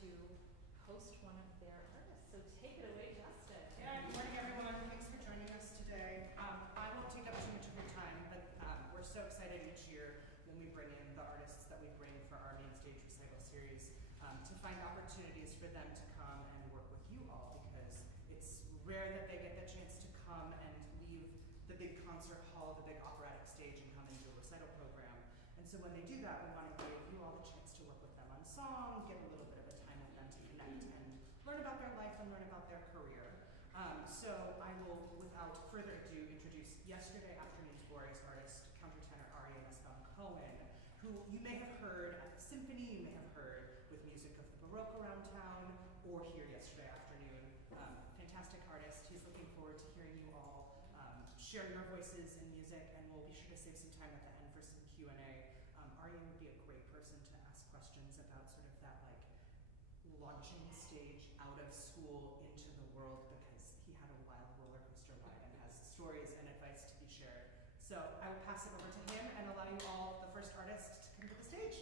to host one of their artists. So take it away, Justin. Yeah, good morning, everyone. Thanks for joining us today. I won't take up too much of your time, but we're so excited each year when we bring in the artists that we bring for our main stage recital series to find opportunities for them to come and work with you all, because it's rare that they get the chance to come and leave the big concert hall, the big operatic stage, and come into a recital program. And so when they do that, we want to give you all the chance to work with them on song, get a little bit of a time with them to connect and learn about their life and learn about their career. So I will, without further ado, introduce yesterday afternoon's glorious artist, countertenor Aryeh Nussbaum Cohen, who you may have heard at the symphony, you may have heard with music of the Baroque around town, or here yesterday afternoon. Fantastic artist. He's looking forward to hearing you all share your voices and music, and we'll be sure to save some time at the end for some Q&A. Aryeh would be a great person to ask questions about sort of that like launching stage out of school into the world, because he had a wild roller coaster ride and has stories and advice to be shared. So I will pass it over to him and allow you all, the first artist, to come to the stage.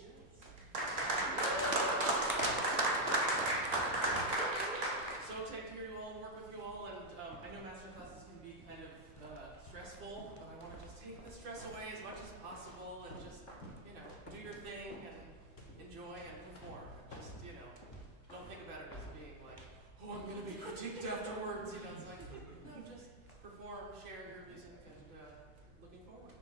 So excited to hear you all, work with you all, and I know master classes can be kind of stressful, but I want to just take the stress away as much as possible and just, you know, do your thing and enjoy and perform. Just, you know, don't think about it as being like, oh, I'm going to be critiqued afterwards. You know, it's like, no, just perform, share your music, and looking forward.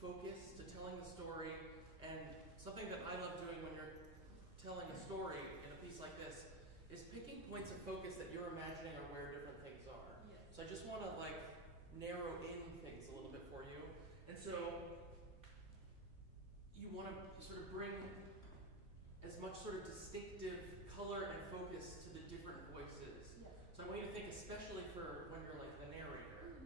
focus to telling the story, and something that I love doing when you're telling a story in a piece like this is picking points of focus that you're imagining are where different things are. Yeah. So I just want to like narrow in things a little bit for you. And so you want to sort of bring as much sort of distinctive color and focus to the different voices. Yeah. So I want you to think especially for when you're like the narrator.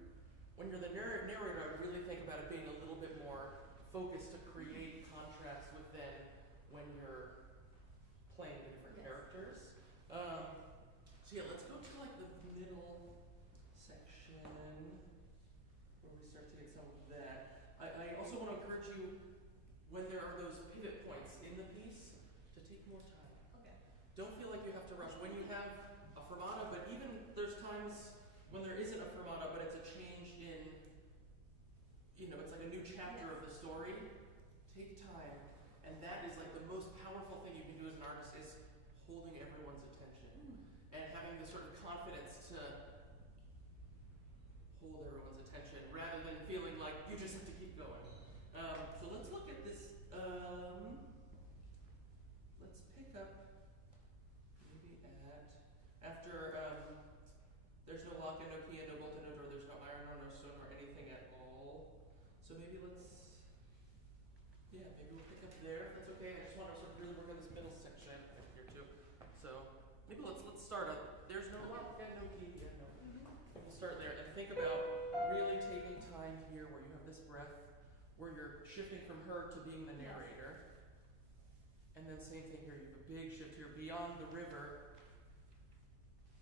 When you're the narrator, I would really think about it being a little bit more focused to create contrast with then when you're playing the different characters. So yeah, let's go to like the middle section where we start to get some of that. I also want to encourage you, when there are those pivot points in the piece, to take more time. Okay. Don't feel like you have to rush. When you have a fermata, but even there's times when there isn't a fermata, but it's a change in, you know, it's like a new chapter of the story. Take time. And that is like the most powerful thing you can do as an artist, is holding everyone's attention. And having the sort of confidence to hold everyone's attention rather than feeling like you just have to keep going. So let's look at this. Let's pick up maybe after there's no lock and no key and no bolt and no door, there's no iron or no stone or anything at all. So maybe maybe we'll pick up there if that's okay. I just want to sort of really work on this middle section here too. So maybe let's start up. There's no lock and no key and no. We'll start there and think about really taking time here where you have this breath, where you're shifting from her to being the narrator. And then same thing here, you have a big shift here beyond the river.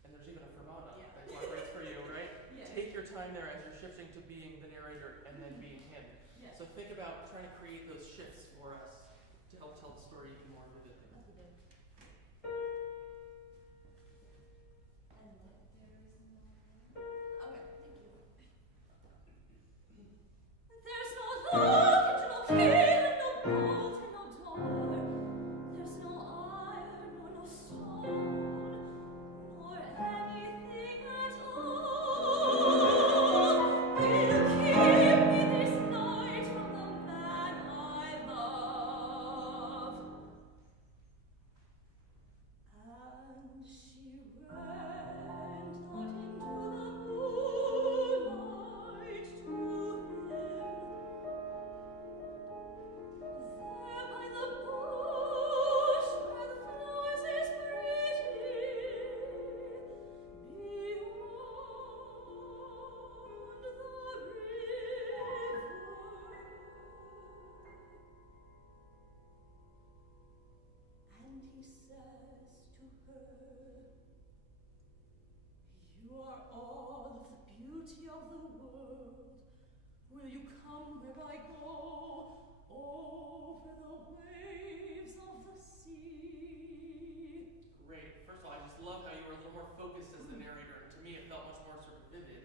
And there's even a fermata that cooperates for you, right? Yeah. Take your time there as you're shifting to being the narrator and then being him. Yeah. So think about trying to create those shifts for us to help tell the story even more vividly. And there is no. Okay, thank you. There's no lock, no key, no bolt, no door. There's no iron, no stone, nor anything at all. Will keep me this night from the man I love. And she went out into the moonlight to him. There by the bush where the flowers is pretty, beyond the river. And he says to her, "You are all of the beauty of the world. Will you come where I go, over the waves of the sea?" Great. First of all, I just love how you were a little more focused as the narrator. To me, it felt much more sort of vivid.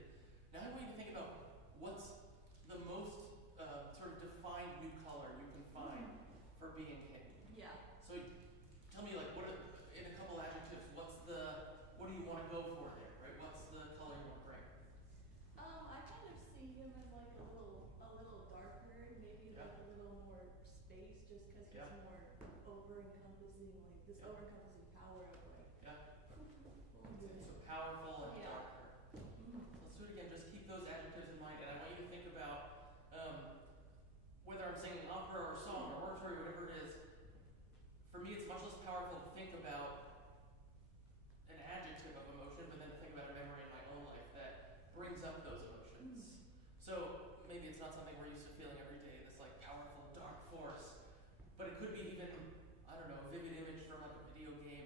Now I want you to think about what's the most sort of defined new color you can find for being him. Yeah. So tell me, like, in a couple adjectives, what do you want to go for there, right? What's the color you want to bring? I kind of see him as like a little darker, maybe like a little more space, just because he's more over-encompassing, like this over-encompassing power of like. Yeah. So powerful and Yeah. darker. Let's do it again. Just keep those adjectives in mind, and I want you to think about whether I'm singing opera or song or oratory, whatever it is. For me, it's much less powerful to think about an adjective of emotion, but then to think about a memory in my own life that brings up those emotions. So maybe it's not something we're used to feeling every day, this like powerful dark force, but it could be even, I don't know, a vivid image from like a video game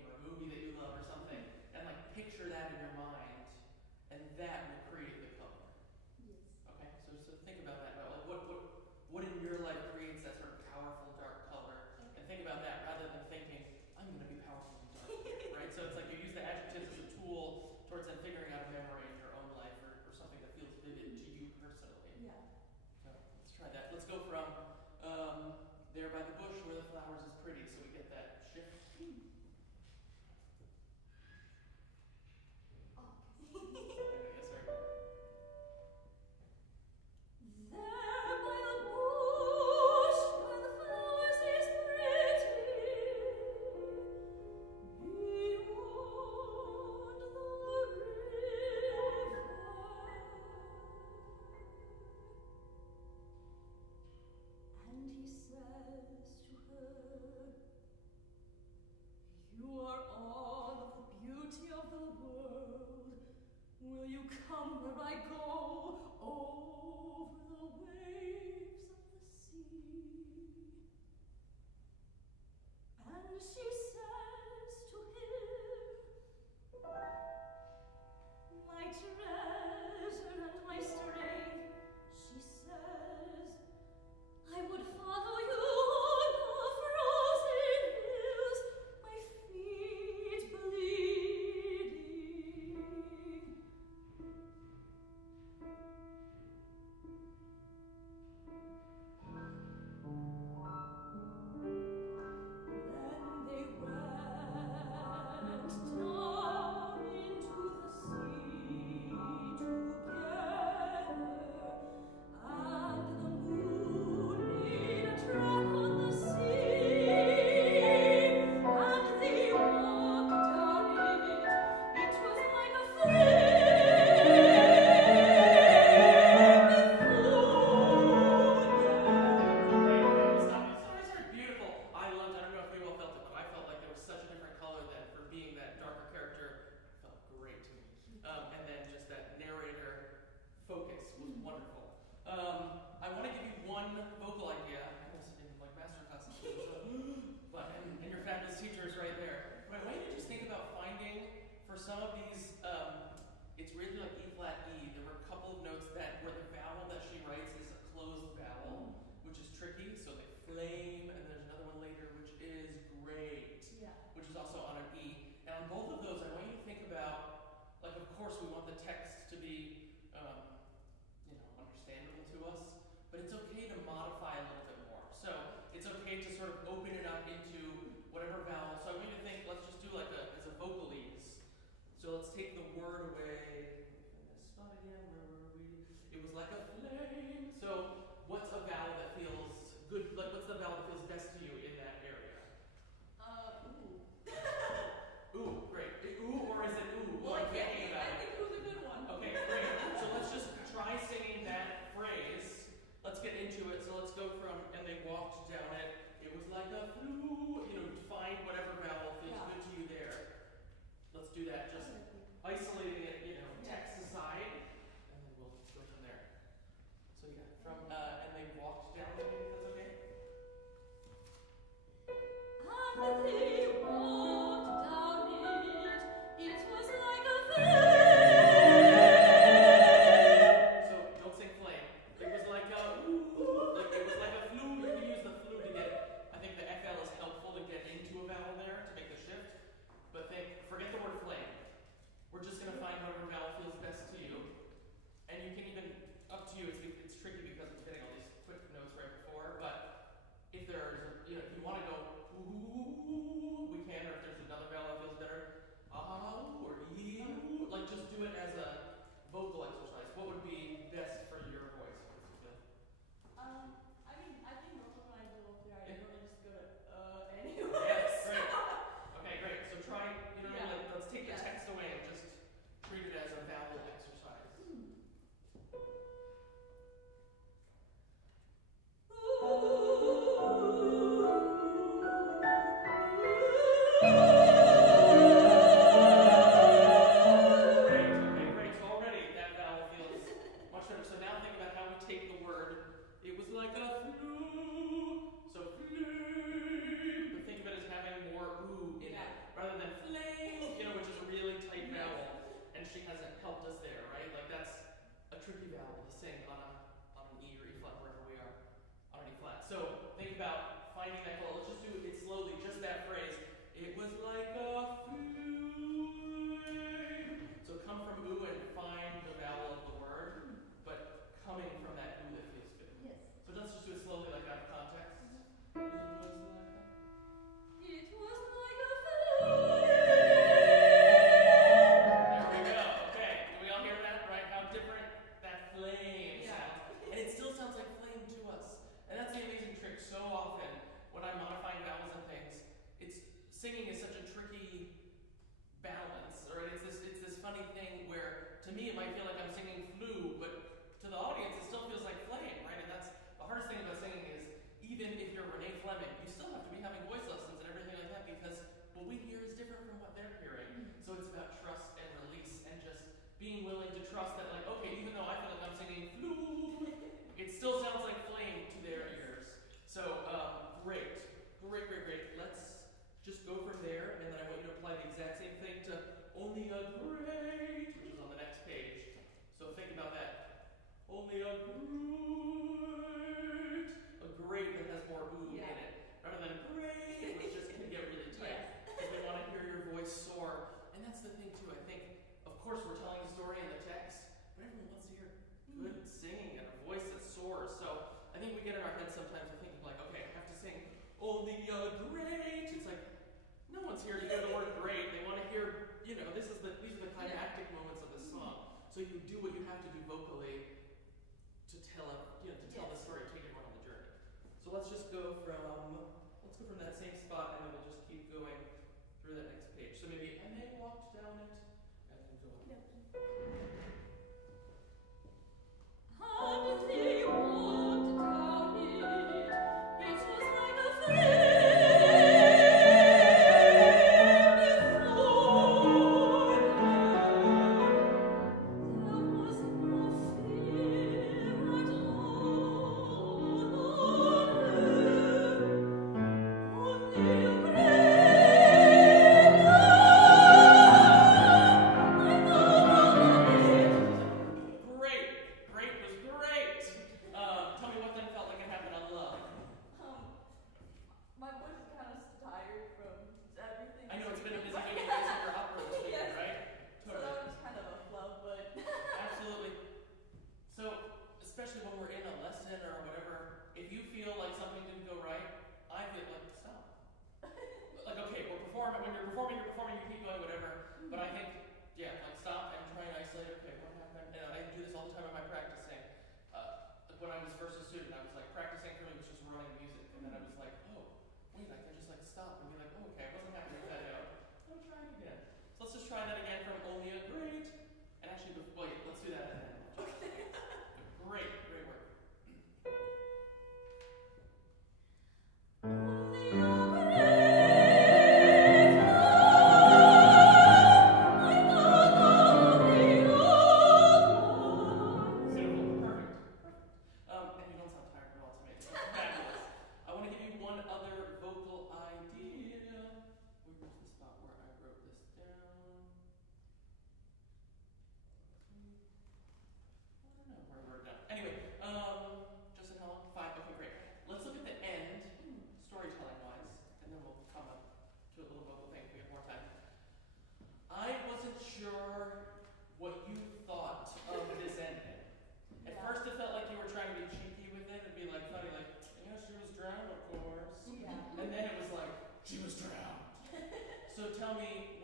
tell me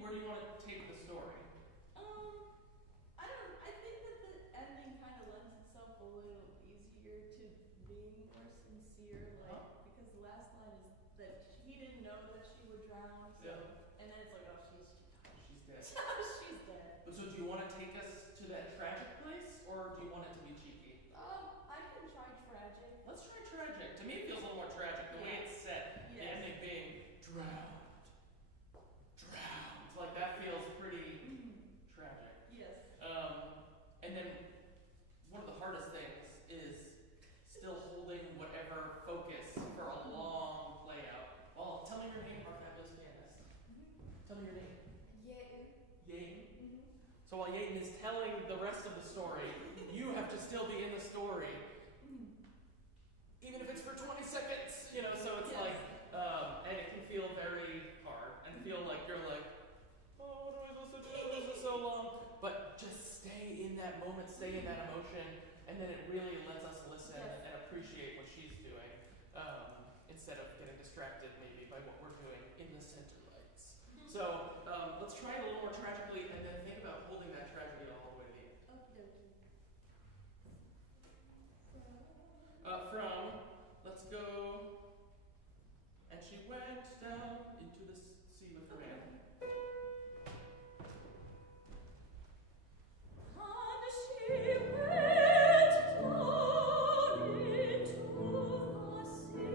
where do you want to take the story? I don't. I think that the ending kind of lends itself a little easier to being more sincere, because the last line is that he didn't know that she would drown. So, Yeah. and then it's like, oh, she's She's dead. she's dead. But so do you want to take us to that tragic place, or do you want it to be cheeky? I can try tragic. Let's try tragic. To me, it feels a little more tragic. The way it's set, the Yes. ending being drowned. Like that feels pretty tragic. Yes. And then one of the hardest things is still holding whatever focus for a long play out. Well, tell me your name, our fabulous pianist. Tell me your name. Yaten. So while Yaten is telling the rest of the story, you have to still be in the story. Even if it's for 20 seconds, so it's Yes. like, and it can feel very hard and feel like you're like, oh, what do I listen to? This is so long. But just stay in that moment, stay in that emotion, and then it really lets us listen and appreciate what she's doing, instead of getting distracted maybe by what we're doing in the center lights. So let's try it a little more tragically, and then think about holding that tragedy all the way to the end. Let's go. And she went down into the sea with her man. And she went down into the sea with her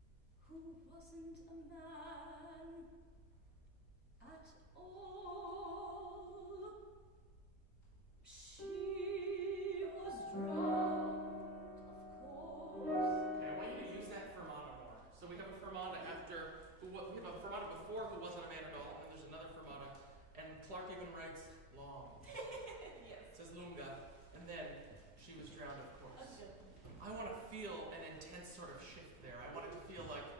man, who wasn't a man at all. She was drowned, of course. Okay, I want you to use that fermata more. So we have a fermata we have a fermata before who wasn't a man at all, and there's another fermata, and Clark even writes long. Yes. It says lunga, and then she was drowned, of course. That's good. I want to feel an intense sort of shift there. I want it to feel like, can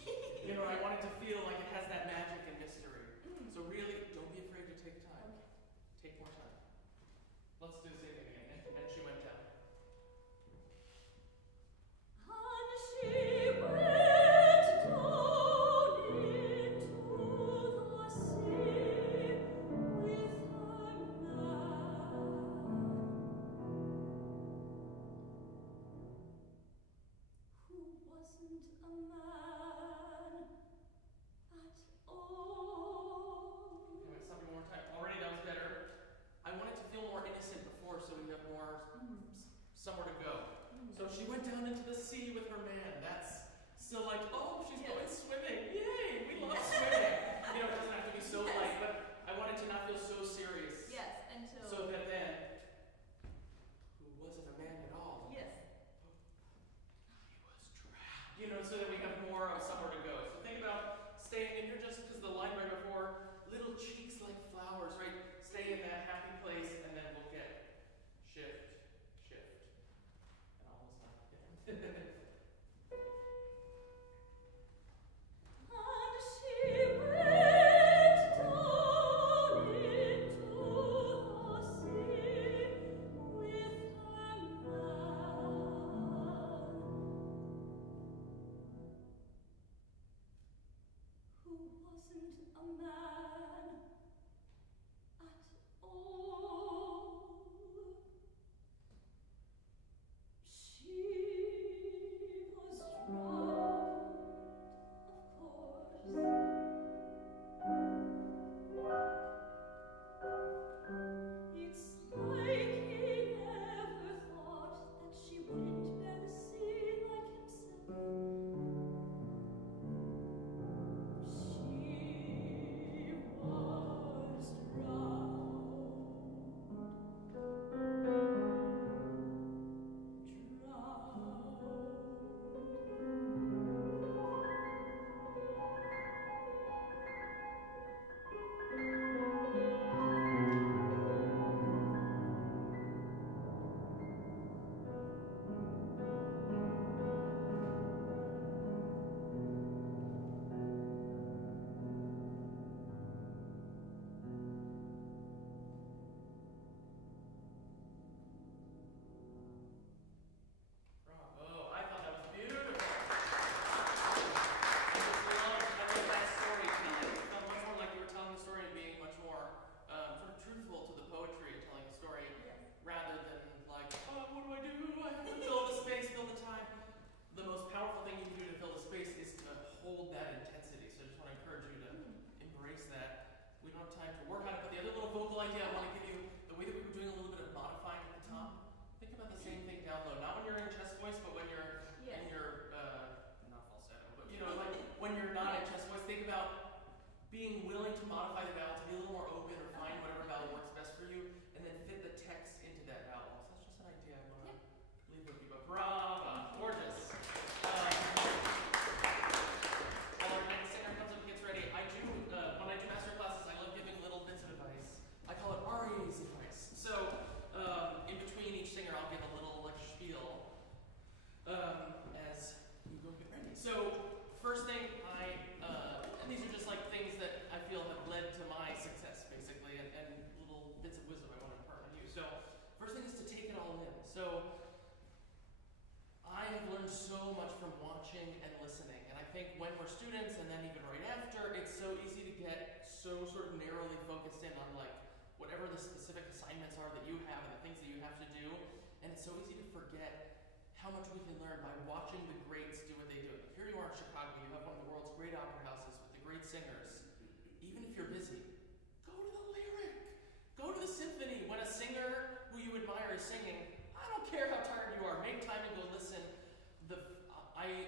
you believe it? I want it to feel like it has that magic and mystery. So really, don't be afraid to take time. Take more time. Let's do the same thing again. And she went down. And she went down into the sea with her man, who wasn't a man at all. I'm going to stop you one more time. Already that was better. I want it to feel more innocent before so we have more somewhere to go. So she went down into the sea with her man. That's still like, oh, she's going swimming. Yay, we love swimming. It doesn't have to be so light, but I want it to not feel so serious. Yes, until. So that then, who wasn't a man at all? Yes. He was drowned. So that we have more of somewhere to go. So think about staying in here just because the line right before, little cheeks like flowers, right? Stay in that happy place, and then we'll get shift, and almost not again. And she went down into the sea with her man, who wasn't a man at all. She being willing to modify the vowel to be a little more open or find whatever vowel works best for you, and then fit the text into that vowel. So that's just an idea I want to leave with you. But brava, gorgeous. While our next singer comes up and gets ready, I do, when I do master classes, I love giving little bits of advice. I call it Aryeh's advice. So in between each singer, I'll give a little like spiel as you go get ready. So first thing, and these are just like things that I feel have led to my success, basically, and little bits of wisdom I want to impart on you. So first thing is to take it all in. So I have learned so much from watching and listening, and I think when we're students, and then even right after, it's so easy to get so sort of narrowly focused in on like whatever the specific assignments are that you have and the things that you have to do, and it's so easy to forget how much we can learn by watching the greats do what they do. Here you are in Chicago, you have one of the world's great opera houses with the great singers. Even if you're busy, go to the lyric. Go to the symphony. When a singer who you admire is singing, I don't care how tired you are, make time and go listen. I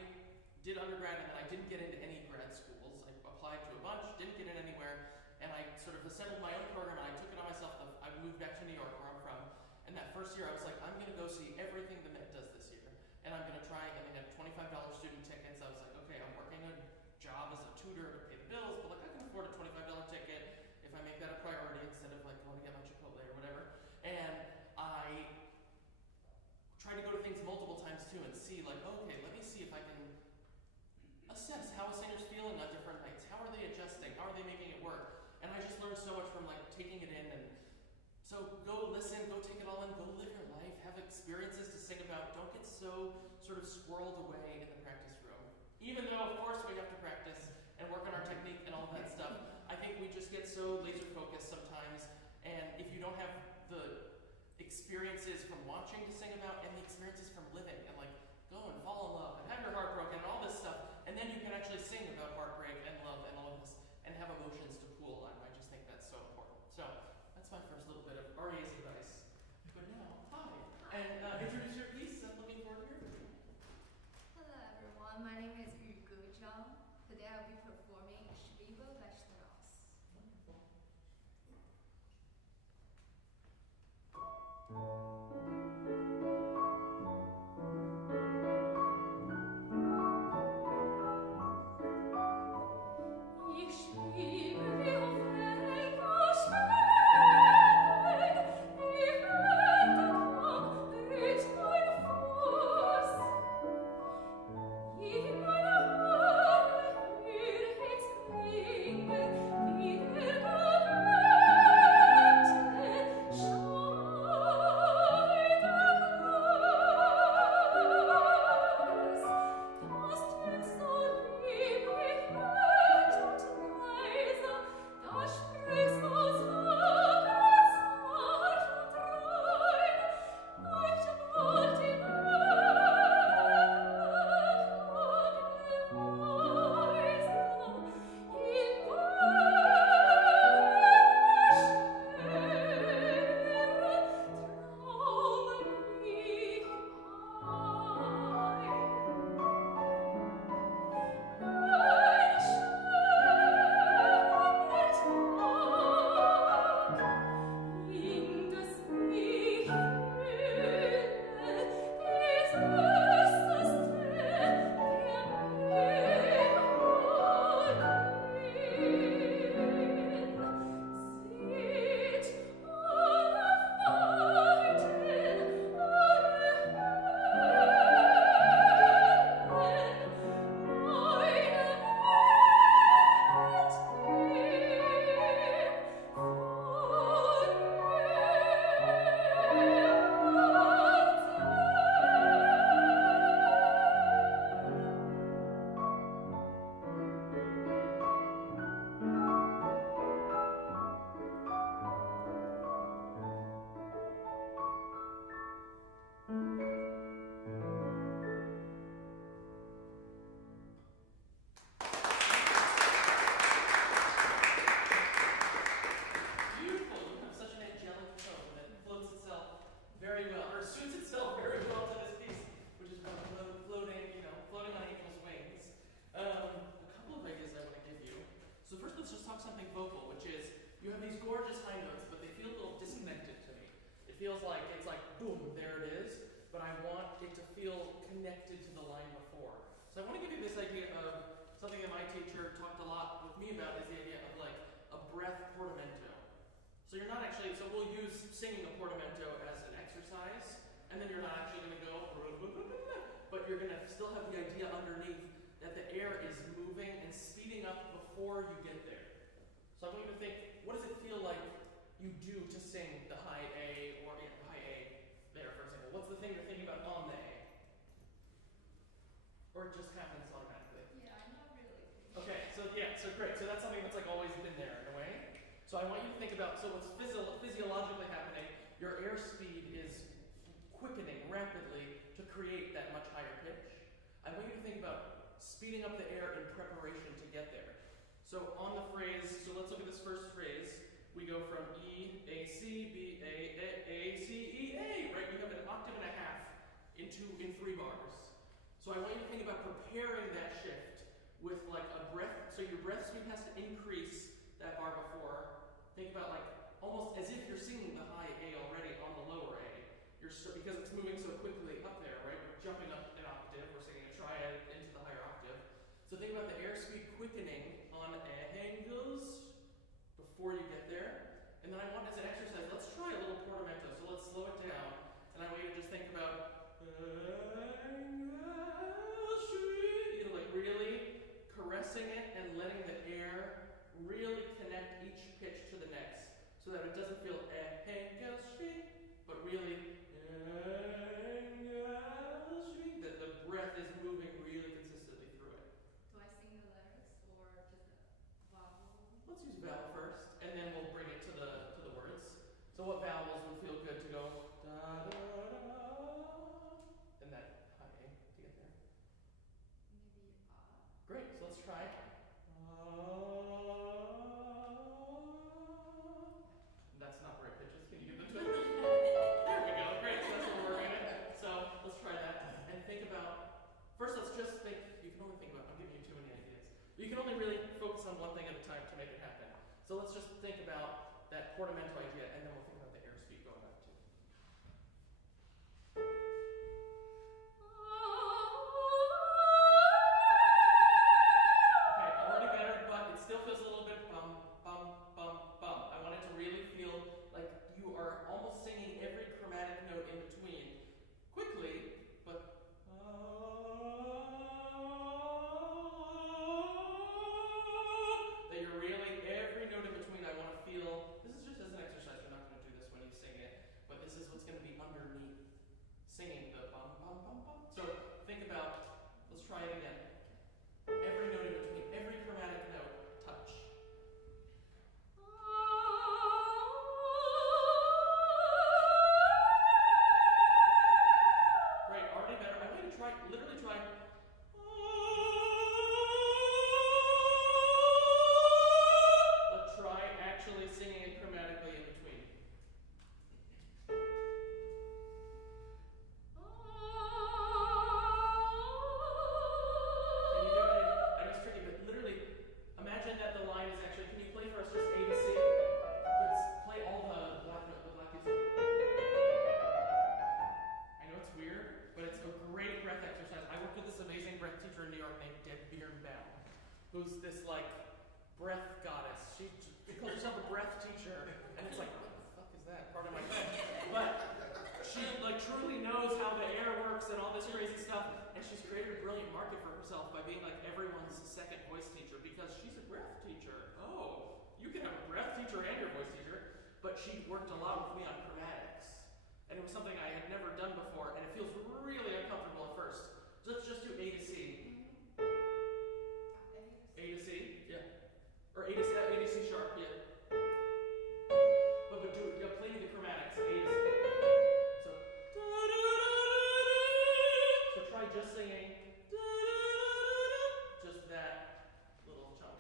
did undergrad and then I didn't get into any grad schools. I applied to a bunch, didn't get in anywhere, and I sort of assembled my own program and I took it on myself. I moved back to New York, where I'm from, and that first year I was like, I'm going to go see everything the Met does this year. And I'm going to try, and they had $25 student tickets. I was like, okay, I'm working a job as a tutor to pay the bills, but like I can afford a $25 ticket if I make that a priority instead of like going to get my Chipotle or whatever. And I tried to go to things multiple times too and see like, okay, let me see if I can assess how a singer's feeling on different nights. How are they adjusting? How are they making it work? And I just learned so much from like taking it in. And so go listen, go take it all in, go live your life, have experiences to sing about. Don't get so sort of squirreled away in the practice room. Even though, of course, we have to practice and work on our technique and all that stuff, I think we just get so laser focused sometimes. And if you don't have the experiences from watching to sing about and the experiences from living, and like go and fall in love and have your heart broken and all this stuff, and then you can actually sing about heartbreak and love and all of this and have emotions to pool on. I just think that's so important. So that's my first little bit of Aryeh's advice. But now, hi. And introduce your piece. I'm looking forward to hearing from you. Hello everyone, my name is Zhang. Today I'll be performing Schwiebel by Strauss. So I want to give you this idea of something that my teacher talked a lot with me about is the idea of like a breath portamento. So you're not actually, so we'll use singing a portamento as an exercise, and then you're not actually going to go, but you're going to still have the idea underneath that the air is moving and speeding up before you get there. So I want you to think, what does it feel like you do to sing the high A or high A there, for example? What's the thing you're thinking about on the A? Or it just happens automatically? Yeah, I'm not really. Okay, so great. So that's something that's like always been there in a way. So I want you to think about, so what's physiologically happening, your airspeed is quickening rapidly to create that much higher pitch. I want you to think about speeding up the air in preparation to get there. So on the phrase, so let's look at this first phrase. We go from E, A, C, B, A, C, E, A, right? You have an octave and a half in 3 bars. So I want you to think about preparing that shift with like a breath, so your breath speed has to increase that bar before. Think about like almost as if you're singing the high A already on the lower A. Because it's moving so quickly up there, right? We're jumping up an octave, we're singing a triad into the higher octave. So think about the airspeed quickening on angles before you get there. And then I want, as an exercise, let's try a little portamento. So let's slow it down. And I want you to just think about, like really caressing it and letting the air really connect each pitch to the next. So that it doesn't feel but really that the breath is moving really consistently through it. Do I sing the lyrics or just the vowel? Let's use vowel first, and then we'll bring it to the words. So what vowels would feel good to go da da da? And that high A to get there. Maybe Great, so let's try. That's not the right pitches. Can you give them to me? There we go. Great. So that's what we're working at. So let's try that. And think about, first let's just think, you can only think about, I'm giving you too many ideas. You can only really focus on one thing at a time to make it happen. So let's just think about that portamento idea, and then we'll think about the airspeed going up too. Okay, already better, but it still feels a little bit bum, bum, bum, bum. I want it to really feel like you are almost singing every chromatic note in between quickly, but that you're really, every note in between I want to feel, this is just as an exercise, you're not going to do this when you sing it, but this is what's going to be underneath singing the bum, bum, bum, bum. So think about, let's try it again. Every note in between, every chromatic note, touch. Great, already better. I want you to try, literally try. But try actually singing it chromatically in between. Can you do it? I know it's tricky, but literally, imagine that the line is actually, can you play for us just A to C? Let's play all the black keys. I know it's weird, but it's a great breath exercise. I worked with this amazing breath teacher in New York named Deb Birnbaum, who's this like breath goddess. She calls herself a breath teacher, and it's like, what the fuck is that? Pardon my French. But she like truly knows how the air works and all this crazy stuff, and she's created a brilliant market for herself by being like everyone's second voice teacher because she's a breath teacher. Oh, you can have a breath teacher and your voice teacher, but she worked a lot with me on chromatics, and it was something I had never done before, and it feels really uncomfortable at first. So let's just do A to C. A to C, yeah, or A to C sharp, yeah. But do it. Yeah, play the chromatics. A to C. So so try just singing just that little chunk.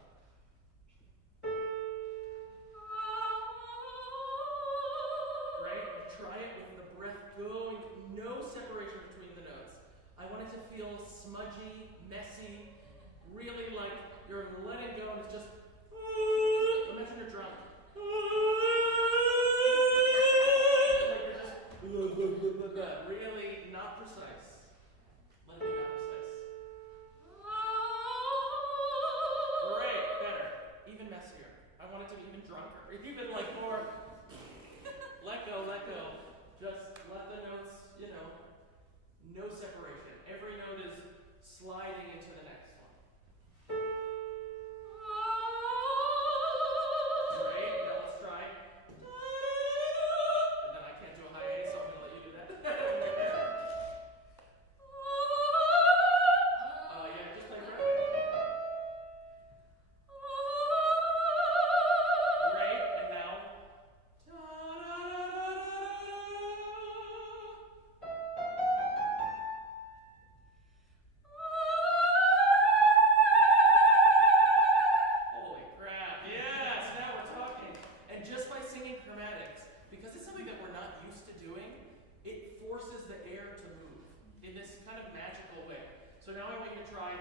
Right? Try it with the breath going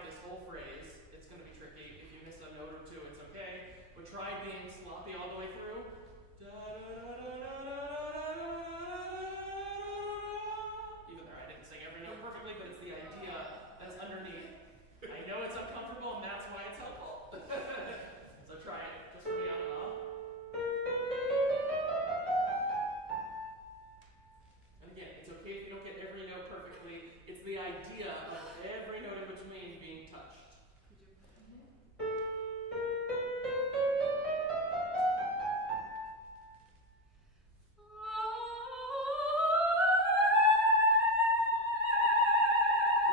this whole phrase. It's going to be tricky. If you miss a note or two, it's okay. But try being sloppy all the way through. Even there, I didn't sing every note perfectly, but it's the idea that's underneath. I know it's uncomfortable, and that's why it's helpful. So try it, just for me on and off. And again, it's okay if you don't get every note perfectly. It's the idea of every note in between being touched. Could you put in here?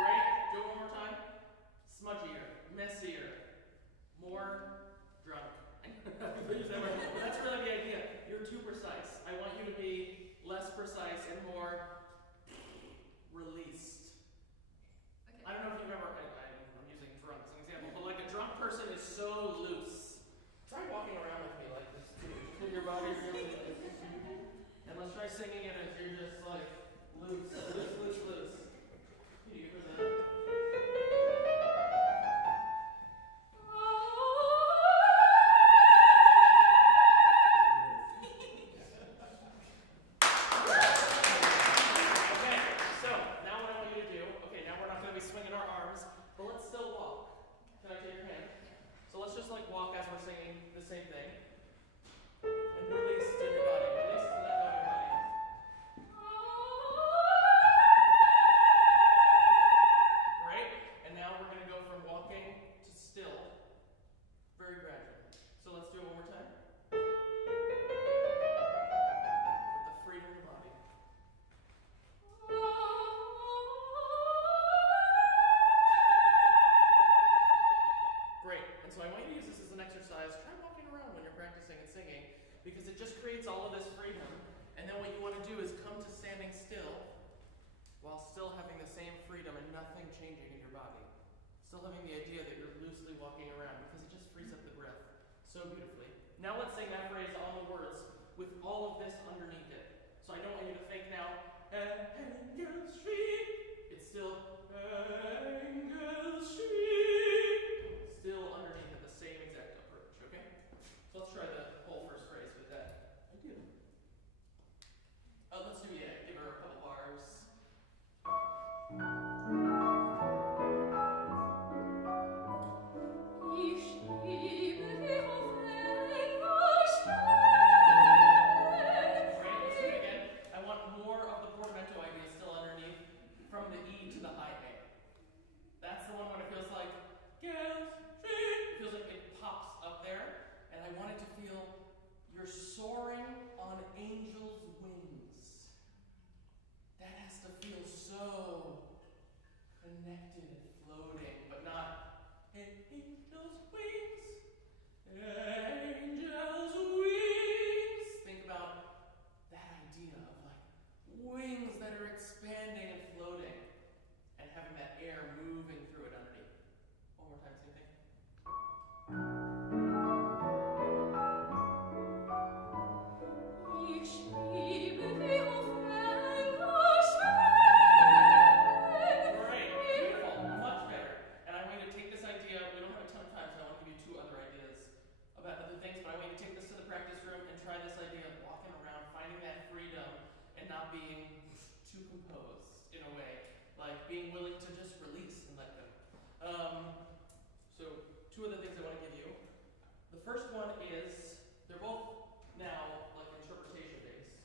Great. Do it one more time. Smudgier, messier, more drunk. That's really the idea. You're too precise. I want you to be less precise and more released. Okay. I don't know if you've ever, I'm using drunk as an example, but like a drunk person is so loose. Try walking around with me like this too. Just put your body really loose. And let's try singing it as you're just like loose, loose, loose, loose. Can you give her that? Okay, so now what I want you to do, now we're not going to be swinging our arms, but let's still walk. Can I take your hand? So let's just like walk as we're singing the same thing. And release to your body. Release to let go of your body. Great. And now we're going to go from walking to still very gradually. So let's do it one more time. With the freedom of the body. Great. And so I want you to use this as an exercise. Try walking around when you're practicing and singing, because it just creates all of this freedom. And then what you want to do is come to standing still while still having the same freedom and nothing changing in your body. Still having the idea that you're loosely walking around, because it just frees up the breath so beautifully. Now let's sing that phrase on the words with all of this underneath it. So I don't want you to think now, Engel Street. It's still Engel Street. Still underneath it, the same exact approach, okay? So let's try the whole first phrase with that idea. Let's do, give her a couple bars. Ich liebe die Hoffnung, Great, let's do it again. I want more of the portamento idea still underneath, from the E to the high A. That's the one when it feels like, it feels like it pops up there, and I want it to feel you're soaring on angel's wings. That has to feel so connected and floating, but not angel's wings. Angel's wings. Think about that idea of like wings that are expanding and floating, and having that air moving through it underneath. One more time, same thing. Ich liebe die Hoffnung, Great, beautiful, much better. And I want you to take this idea, we don't have a ton of time, so I want to give you two other ideas about other things, but I want you to take this to the practice room and try this idea of walking around, finding that freedom, and not being too composed in a way, like being willing to just release and let go. So two other things I want to give you. The first one is, they're both now like interpretation based.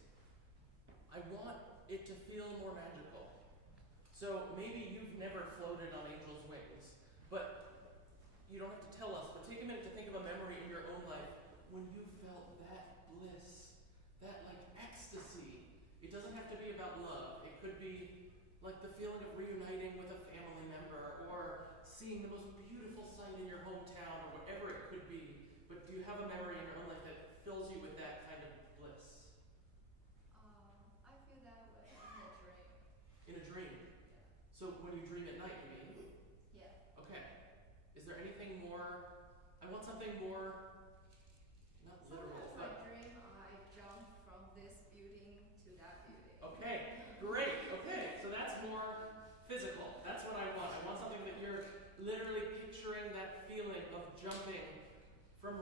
I want it to feel more magical. So maybe you've never floated on angel's wings, but you don't have to tell us, but take a minute to think of a memory in your own life when you felt that bliss, that like ecstasy. It doesn't have to be about love. It could be like the feeling of reuniting with a family member, or seeing the most beautiful sight in your hometown, or whatever it could be. But do you have a memory in your own life that fills you with that kind of bliss? I feel that way in a dream. In a dream? So when you dream at night, you mean? Yeah. Okay. Is there anything more? I want something more, not literal, Sometimes but... I dream I jump from this building to that building. Okay, great. Okay, so that's more physical. That's what I want. I want something that you're literally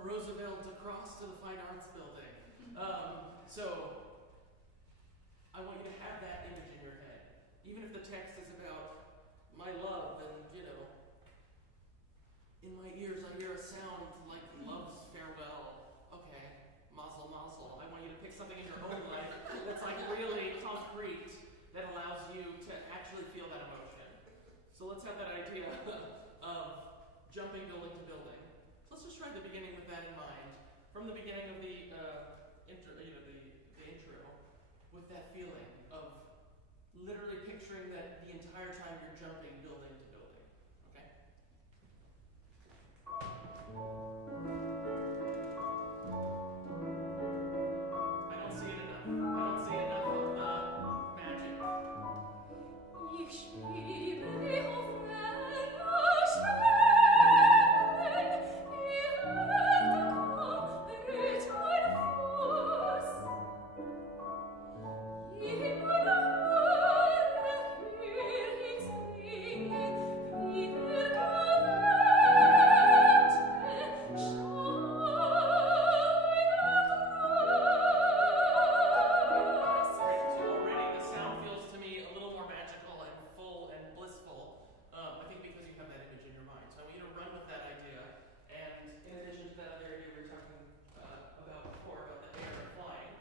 Roosevelt across to the Fine Arts Building. So I want you to have that image in your head. Even if the text is about my love and, in my ears I hear a sound like love's farewell. Okay, mazel mazel. I want you to pick something in your own life that's like really concrete, that allows you to actually feel that emotion. So let's have that idea of jumping building to building. So let's just try the beginning with that in mind. From the beginning of the intro, the intro, with that feeling of literally picturing that the entire time you're jumping building to building. Okay? I don't see it enough. I don't see enough of the magic. Ich schwebe wie auf Wellen, schweben, die Erde kommt, berührt mein Fuß. In meiner Haare hör ich singen, wie der Gelobte, schau So already the sound feels to me a little more magical and full and blissful. I think because you have that image in your mind. So I want you to run with that idea. And in addition to that other idea we were talking about before, about the air and flying,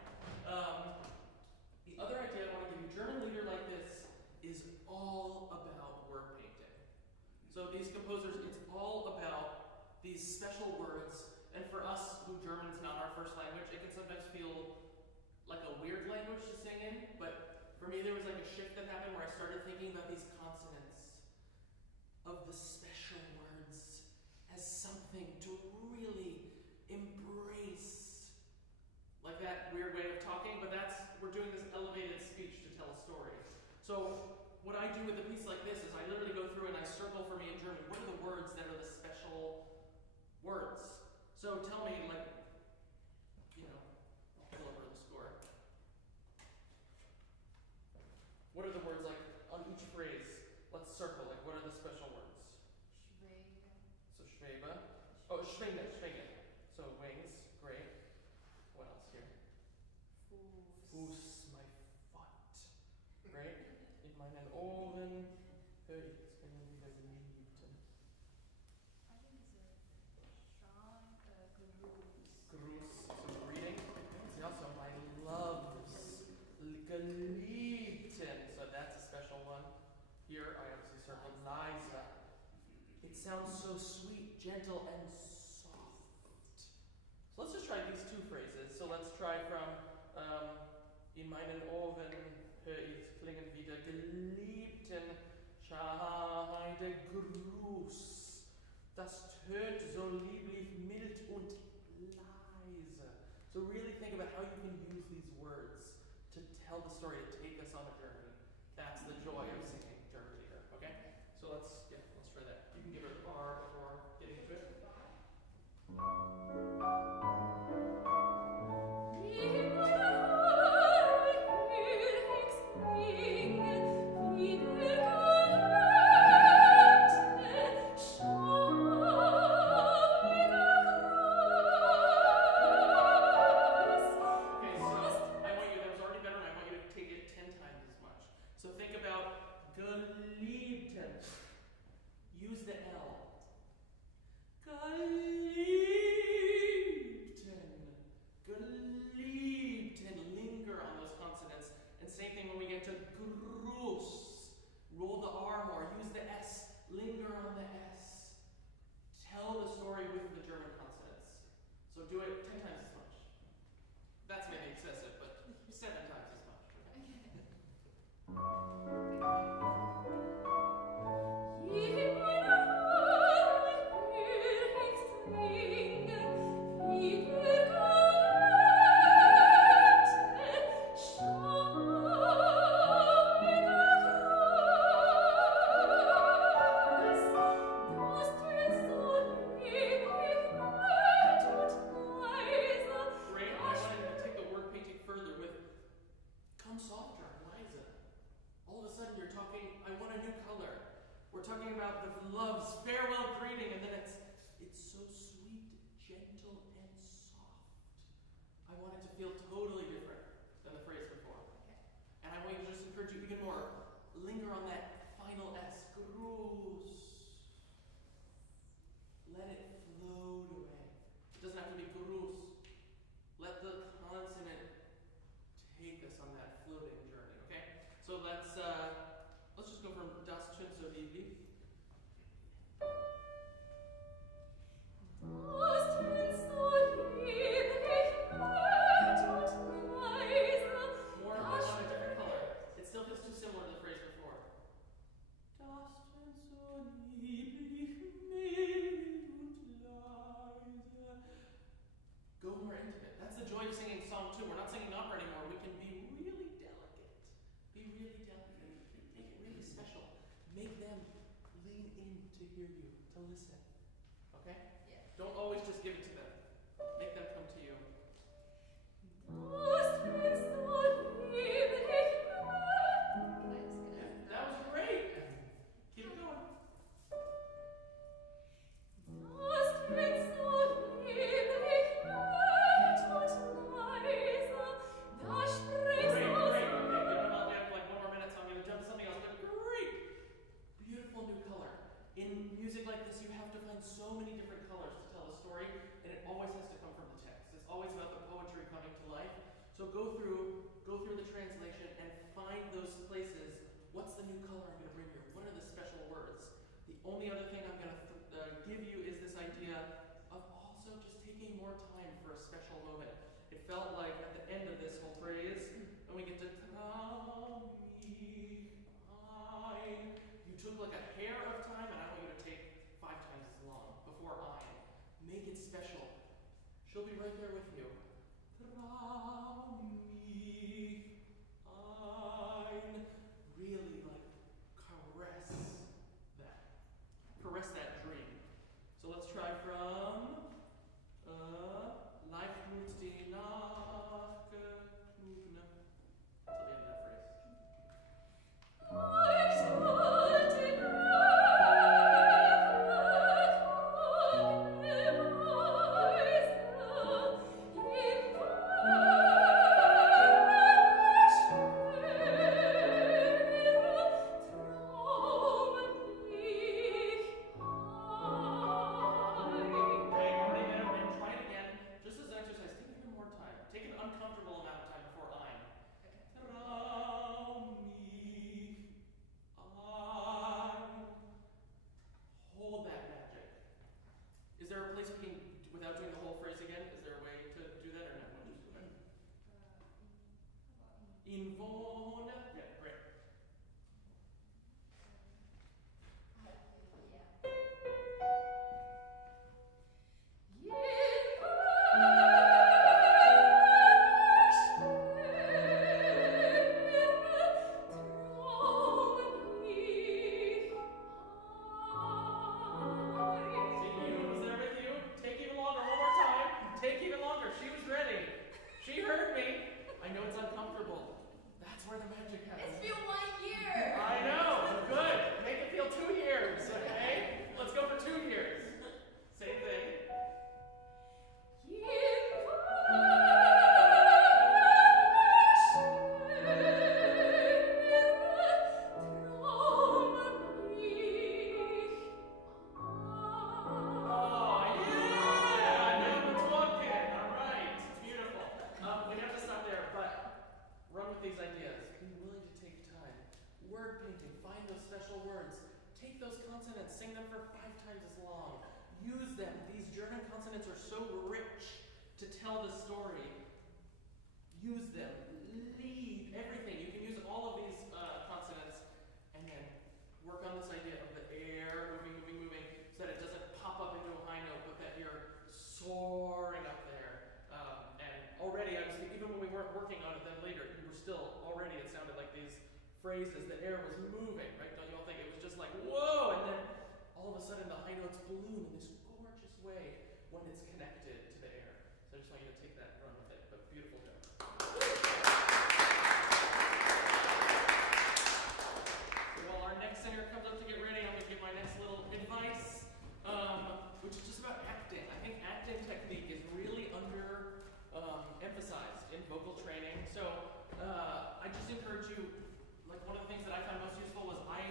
the other idea I want to give you, German lieder like this is all about word painting. So these composers, it's all about these special words. And for us, who German's not our first language, it can sometimes feel like a weird language to sing in, but for me there was like a shift that happened where I started thinking about these consonants of the special words as something to really embrace. Like that weird way of talking, but we're doing this elevated speech to tell a story. So what I do with a piece like this is I literally go through and I circle for me in German, what are the words that are the special words? So tell me, like, I'll fill over the score. What are the words like on each phrase? Let's circle, like what are the special words? So schwebe. Oh, schwinge. So wings, great. What else here? Fuß, my foot. Great. In meinen Ohren höre ich es klingen wie der Geliebten. Gruß, so greeting. See also my loves, Geliebten. So that's a special one. Here I obviously circled Liza. It sounds so sweet, gentle, and soft. So let's just try these two phrases. So let's try from in meinen Ohren höre ich klingen wie der Geliebten. Scheidegruß. Das tönt so lieblich, mild und leise. So really think about how you can use these words to tell the story, to take us on a journey. That's the joy of singing German lieder. Okay? So let's try that. You can give her the bar before getting into it. Use the L. Geliebten. Linger on those consonants. And same thing when we get to Gruß. Roll the R more. Use the S. Linger on the S. Tell the story with the German consonants. So do it 10 times as much. That's maybe excessive, but 7 times as much. We're talking about the love's farewell greeting, and then it's so sweet, gentle, feel totally different than the phrase before. Okay. And I want you to just encourage you even more. Linger on that final S. Grus. Let it float away. It doesn't have to be grus. Let the consonant take us on that floating journey, okay? So let's just go from das schön so lieblich. More on a different color. It still feels too similar to the phrase before. Das schön so lieblich, mild und leise. Go more intimate. That's the joy of singing Psalm 2. We're not singing opera anymore. We can be really delicate. Be really delicate. Make it really special. Make them lean in to hear you, to listen. Okay? Yeah. Don't always just give it to them. Make them come to you. That was great. Keep it going. Great. Okay, you have like 1 more minute, so I'm going to jump to something else. But great. Beautiful new color. In music like this, you have to find so many different colors to tell the story, and it always has to come from the text. It's always about the poetry coming to life. So go through the translation and find those places. What's the new color I'm going to bring here? What are the special words? The only other thing I'm going to give you is this idea of also just taking more time for a special moment. It felt like at the end of this whole phrase, when we get to trau mich ein, you took like a hair of time, and I want you to take 5 times as long before ein. Make it special. She'll be right there with you. Trau mich ein. Really like caress that dream. So let's try from Life moves die Nacht till the end of that Invon. Yeah, great. Phrases, the air was moving, right? Don't you all think it was just like, whoa, and then all of a sudden the high notes balloon in this gorgeous way when it's connected to the air. So I just want you to take that and run with it, but beautiful job. So while our next singer comes up to get ready, I'm going to give my next little advice, which is just about acting. I think acting technique is really emphasized in vocal training. So I just encourage you, like one of the things that I found most useful was I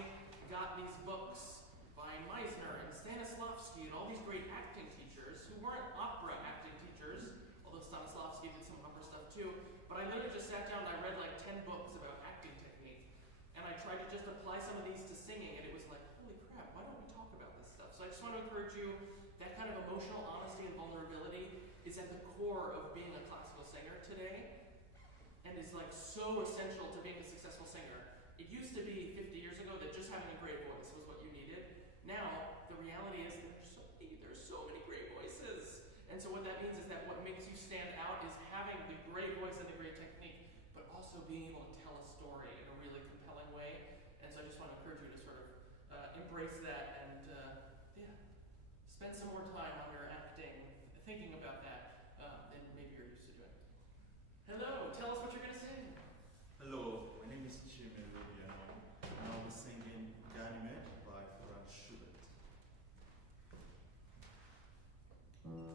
got these books by Meisner and Stanislavski and all these great acting teachers who weren't opera acting teachers, although Stanislavski did some opera stuff too. But I literally just sat down and I read like 10 books about acting technique. And I tried to just apply some of these to singing, and it was like, holy crap, why don't we talk about this stuff? So I just want to encourage you, that kind of emotional honesty and vulnerability is at the core of being a classical singer today, and is like so essential to being a successful singer. It used to be 50 years ago that just having a great voice was what you needed. Now, the reality is there's so many great voices. And so what that means is that what makes you stand out is having the great voice and the great technique, but also being able to tell a story in a really compelling way. And so I just want to encourage you to sort of embrace that and spend some more time on your acting, thinking about that than maybe you're used to doing. Hello, tell us what you're going to sing. Hello, my name is Chimel Rubiano, and I'll be singing Ganymede by Franz Schubert. Fino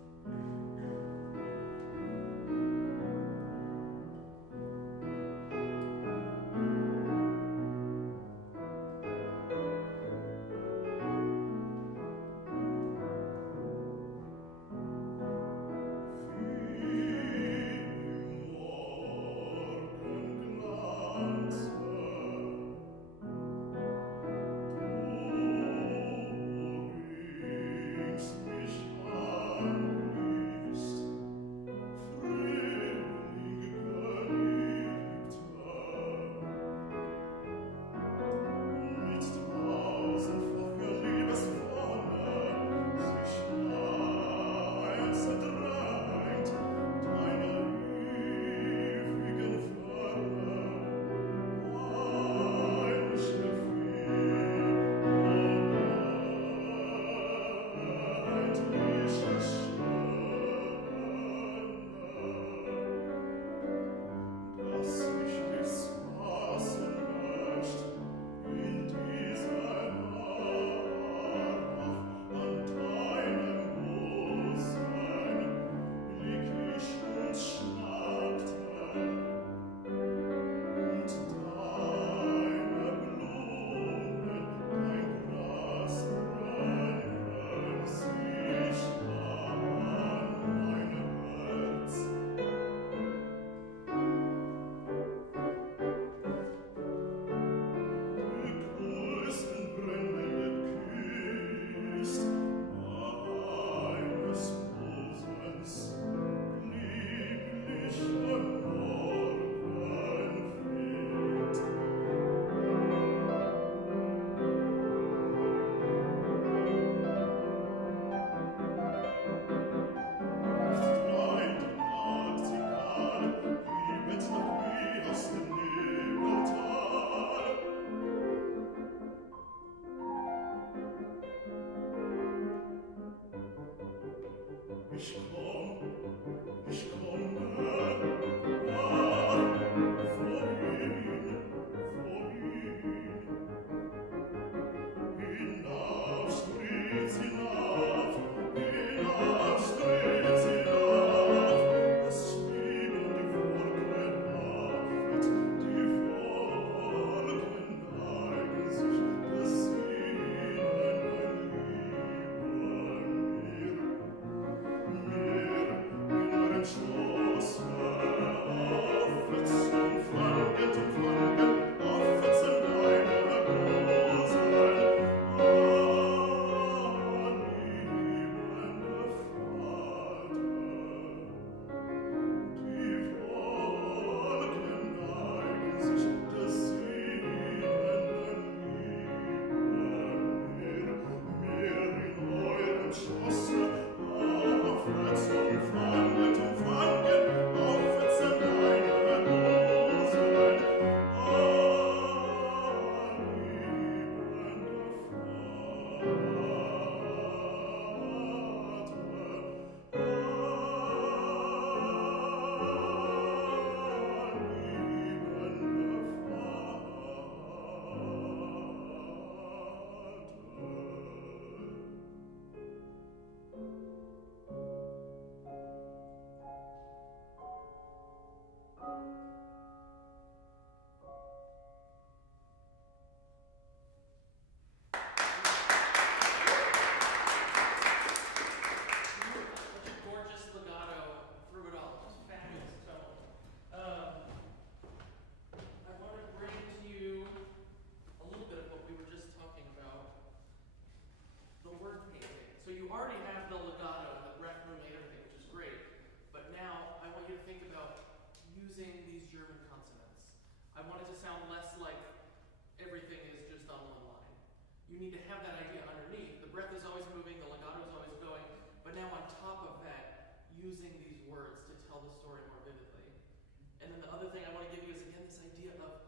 you need to have that idea underneath. The breath is always moving, the legato is always going, but now on top of that, using these words to tell the story more vividly. And then the other thing I want to give you is again this idea of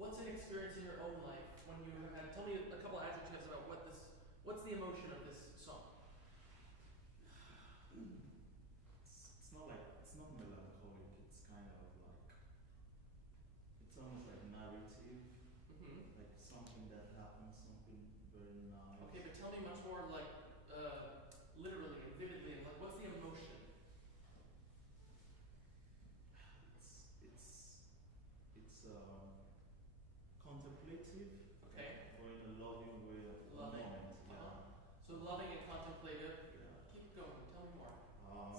what's an experience in your own life when you have had, tell me a couple adjectives about what's the emotion of this song? It's not melancholic. It's kind of like, it's almost like narrative, like something that happened, something very nice. Okay, but tell me much more like literally and vividly, and like what's the emotion? It's contemplative. Okay. Or in a loving way of Loving. moment. Yeah. So loving and contemplative. Yeah. Keep going. Tell me more.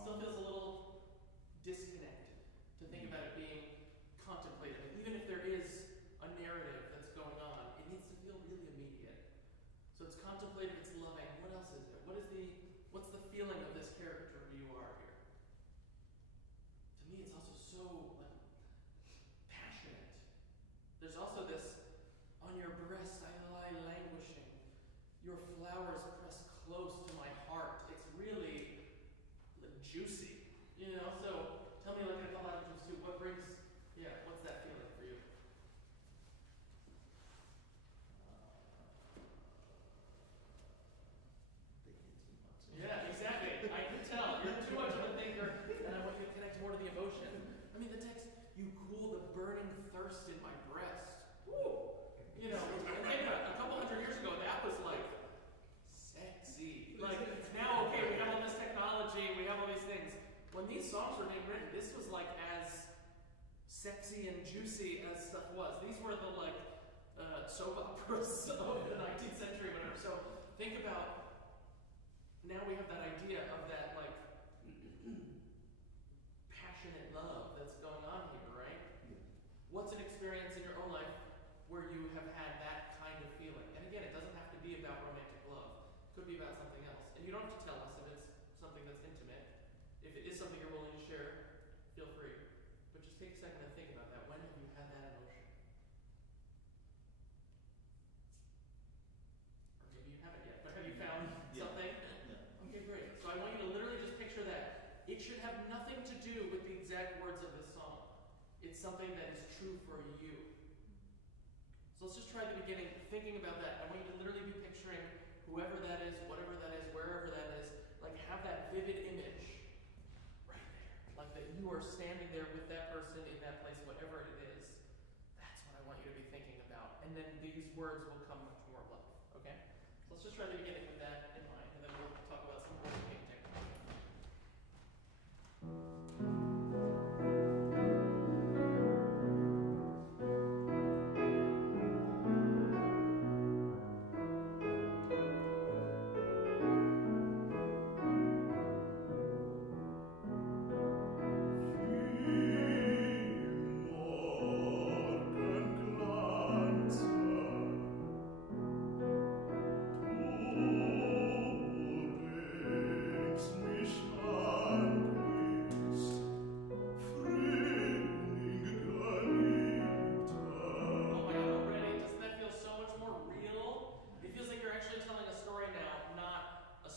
Still feels a little disconnected to think about it being contemplative. And even if there is a narrative that's going on, it needs to feel really immediate. So it's contemplative, it's loving. What else is there? What's the feeling of this character you are here? To me, it's also so like passionate. There's also this, on your breast I lie languishing. Your flowers press close to my heart. It's really like, juicy, you know? So tell me like a couple adjectives too. What's that feeling for you? Thinking too much. Yeah, exactly. I can tell. You're too much of a thinker, and I want you to connect more to the emotion. I mean, the text, you cool the burning thirst in my breast. Woo! You know, and think about it, a couple hundred years ago, that was like sexy. Like, now, okay, we have all this technology, we have all these things. When these songs were being written, this was like as sexy and juicy as stuff was. These were the like soap operas of the 19th century, whatever. So think about, now we have that idea of that like passionate love that's going on here, right? What's an experience in your own life where you have had that kind of feeling? And again, it doesn't have to be about romantic love. It could be about something else. And you don't have to tell us if it's something that's intimate. If it is something you're willing to share, feel free. But just take a second and think about that. When have you had that emotion? Or maybe you haven't yet, but have you found something? Yeah. Okay, great. So I want you to literally just picture that. It should have nothing to do with the exact words of this song. It's something that is true for you. So let's just try at the beginning, thinking about that. I want you to literally be picturing whoever that is, whatever that is, wherever that is, like have that vivid image right there. Like that you are standing there with that person in that place, whatever it is. That's what I want you to be thinking about. And then these words will come much more alive, okay? So let's just try at the beginning with that in mind, and then we'll talk about some more game technique.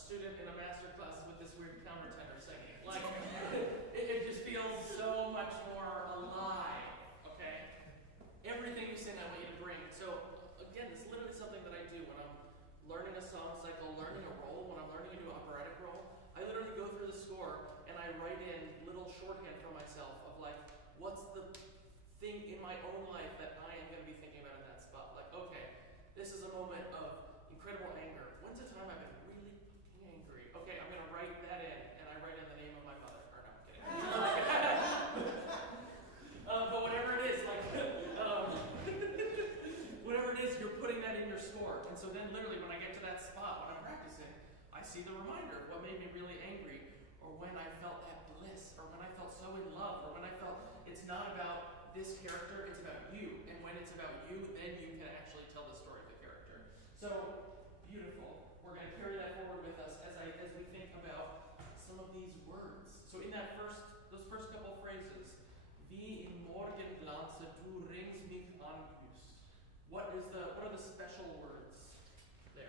In a master class with this weird countertenor singing. Like, it just feels so much more alive, okay? Everything you sing, I want you to bring. So, again, this is literally something that I do when I'm learning a song cycle, learning a role, when I'm learning a new operatic role. I literally go through the score and I write in little shorthand for myself of like, what's the thing in my own life that I am going to be thinking about in that spot? Like, okay, this is a moment of incredible anger. When's a time I've been really angry? Okay, I'm going to write that in, and I write in the name of my mother. Or no, I'm kidding. But whatever it is, like, whatever it is, you're putting that in your score. And so then literally when I get to that spot, when I'm practicing, I see the reminder of what made me really angry, or when I felt that bliss, or when I felt so in love, or when I felt it's not about this character, it's about you. And when it's about you, then you can actually tell the story of the character. So, beautiful. We're going to carry that forward with us as we think about some of these words. So in those first couple phrases, Wie im Morgenglanze du ringst mich an küsst. What are the special words there?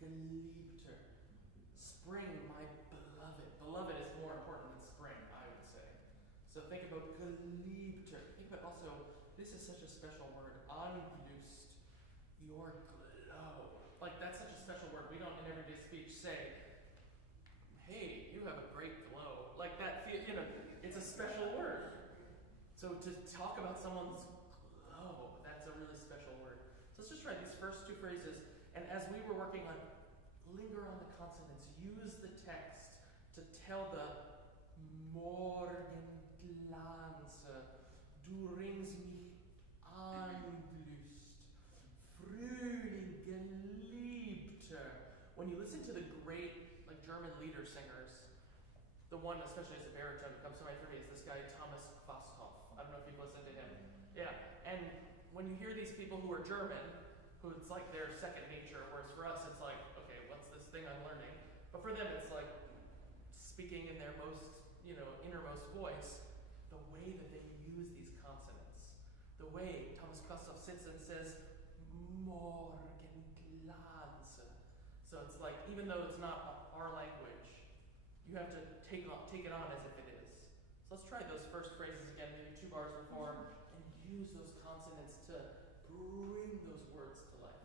Geliebter. Spring, my beloved. Beloved is more important than spring, I would say. So think about Geliebter. Think about also, this is such a special word, angelust, your glow. Like, that's such a special word. We don't in everyday speech say, hey, you have a great glow. Like that, it's a special word. So to talk about someone's glow, that's a really special word. So let's just try these first two phrases. And as we were working on, linger on the consonants, use the text to tell the Morgenglanz, du ringst mich angelust, Frühling geliebter. When you listen to the great German leader singers, the one, especially as a baritone, who comes to mind for me is this guy Thomas Quasthoff. I don't know if you've listened to him. Yeah, and when you hear these people who are German, who it's like their second nature, whereas for us it's like, okay, what's this thing I'm learning? But for them it's like speaking in their most, innermost voice, the way that they use these consonants, the way Thomas Quasthoff sits and says, Morgenglanz. So it's like, even though it's not our language, you have to take it on as if it is. So let's try those first phrases again, maybe 2 bars before, and use those consonants to bring those words to life.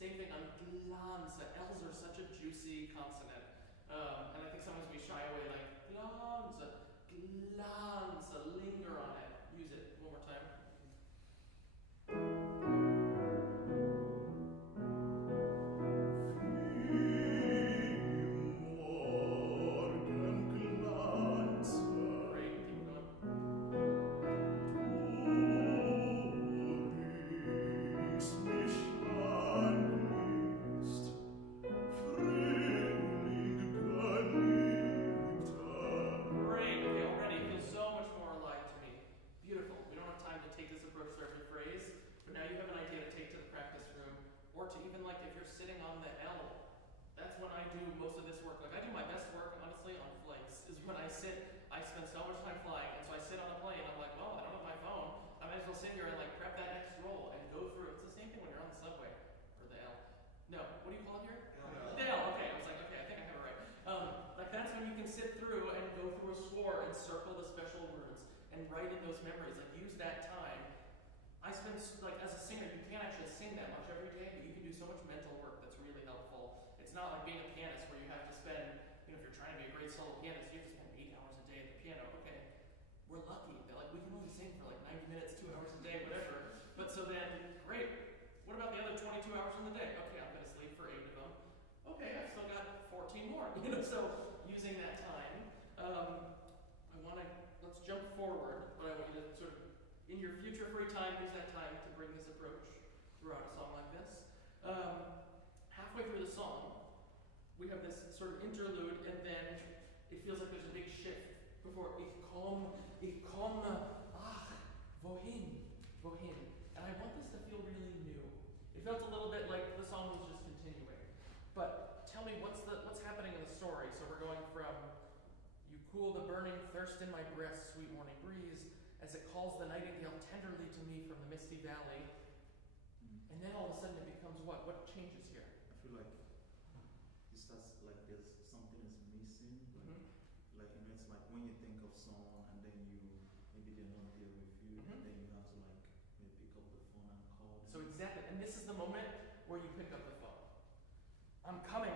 Same thing on Glanz. L's are such a juicy consonant. And I think sometimes we shy away like Glanz, linger on it. Use it one more time. Great, keep going. I spend so much time flying, and so I sit on a plane, I'm like, well, I don't have my phone. I might as well sit here and prep that next roll and go through. It's the same thing when you're on the subway, or the L. No, what do you call it here? The L, okay. I was like, okay, I think I have it right. That's when you can sit through and go through a score and circle the special words and write in those memories. Use that time. I spend, as a singer, you can't actually sing that much every day, but you can do so much mental work that's really helpful. It's not like being a pianist where you have to spend, if you're trying to be a great solo pianist, you have to spend 8 hours a day at the piano. Okay, we're lucky that we can only sing for 90 minutes, 2 hours a day, whatever. But so then, great. What about the other 22 hours in the day? Okay, I'm going to sleep for 8 of them. Okay, I've still got 14 more. So using that time, let's jump forward, but I want you to sort of, in your future free time, use that time to bring this approach throughout a song like this. Halfway through the song, we have this sort of interlude, and then it feels like there's a big shift before ich komme, wohin. And I want this to feel really new. It felt a little bit like the song was just continuing. But tell me, what's happening in the story? So we're going from, you cool the burning thirst in my breast, sweet morning breeze, as it calls the nightingale tenderly to me from the misty valley. And then all of a sudden it becomes what? What changes here? I feel like it starts like there's something is missing. It's like when you think of someone and then maybe they're not there with you, and then you have to maybe pick up the phone and call them. So exactly, and this is the moment where you pick up the phone. I'm coming.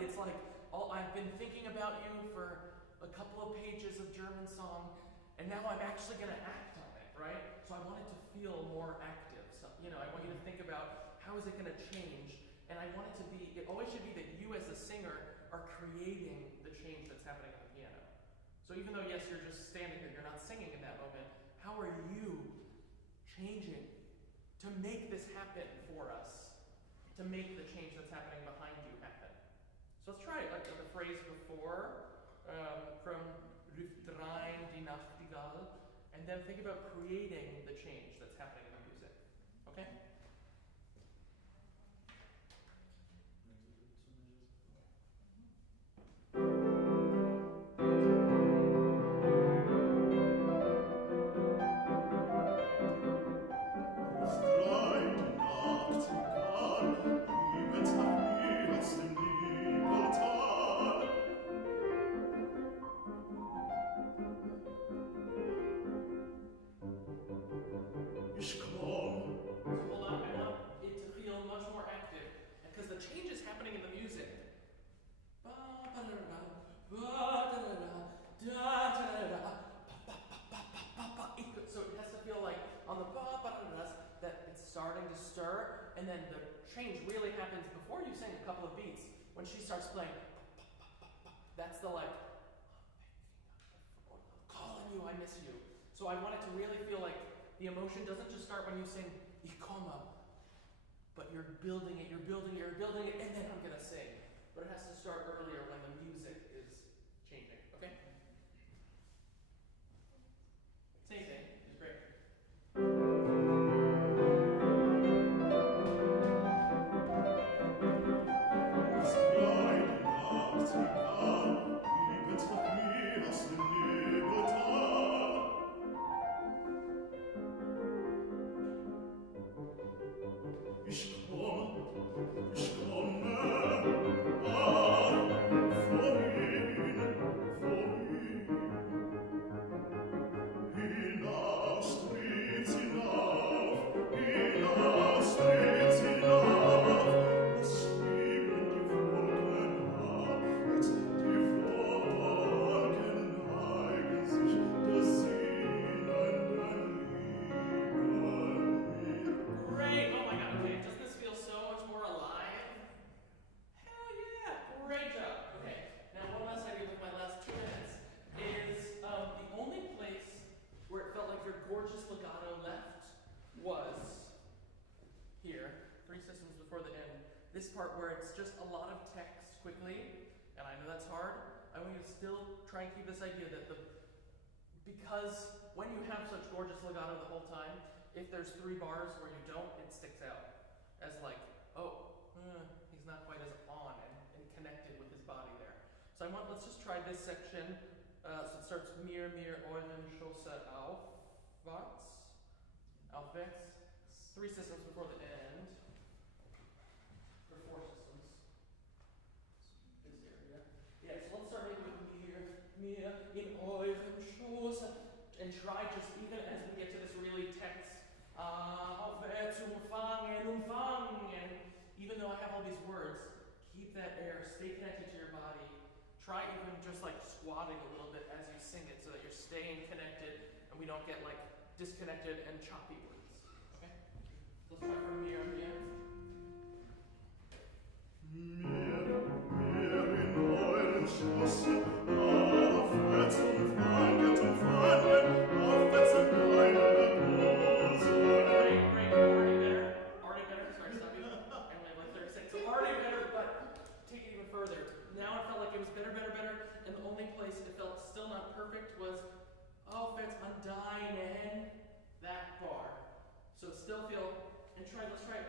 It's like, I've been thinking about you for a couple of pages of German song, and now I'm actually going to act on it, right? So I want it to feel more active. So, I want you to think about how is it going to change, and I want it always should be that you as a singer are creating the change that's happening on the piano. So even though, yes, you're just standing there, you're not singing in that moment, how are you changing to make this happen for us? To to make the change that's happening behind you happen. So let's try it, like the phrase before, from Ruft rein die Nachtigall, and then think about creating the change that's happening in the music. Okay? Starting to stir, and then the change really happens before you sing a couple of beats. When she starts playing, that's the like, calling you, I miss you. So I want it to really feel like the emotion doesn't just start when you sing Ich komme, but you're building it, and then I'm gonna sing. But it has to start earlier when the music is changing. Okay? Same thing. It's great. This part where it's just a lot of text quickly, and I know that's hard, I want you to still try and keep this idea that because when you have such gorgeous legato the whole time, if there's 3 bars where you don't, it sticks out as like, he's not quite as on and connected with his body there. So let's just try this section. So it starts mir euren Schosse aufwärts. 3 systems before the end. 4 systems. This area. Yeah, so let's start maybe with mir in euren Schoße, and try just even as we get to this really text, aufwärts umfangen, even though I have all these words, keep that air, stay connected to your body. Try even just like squatting a little bit as you sing it so that you're staying connected and we don't get like disconnected and choppy words. Okay? Let's try from mir. Mir in euren Schosse, aufwärts umfangen, aufwärts in deine Hose. Great. Already better. Sorry, stop you. I only have like 30 seconds. So already better, but take it even further. Now it felt like it was better, and the only place it felt still not perfect was aufwärts an deinen, that bar. So still feel, and let's try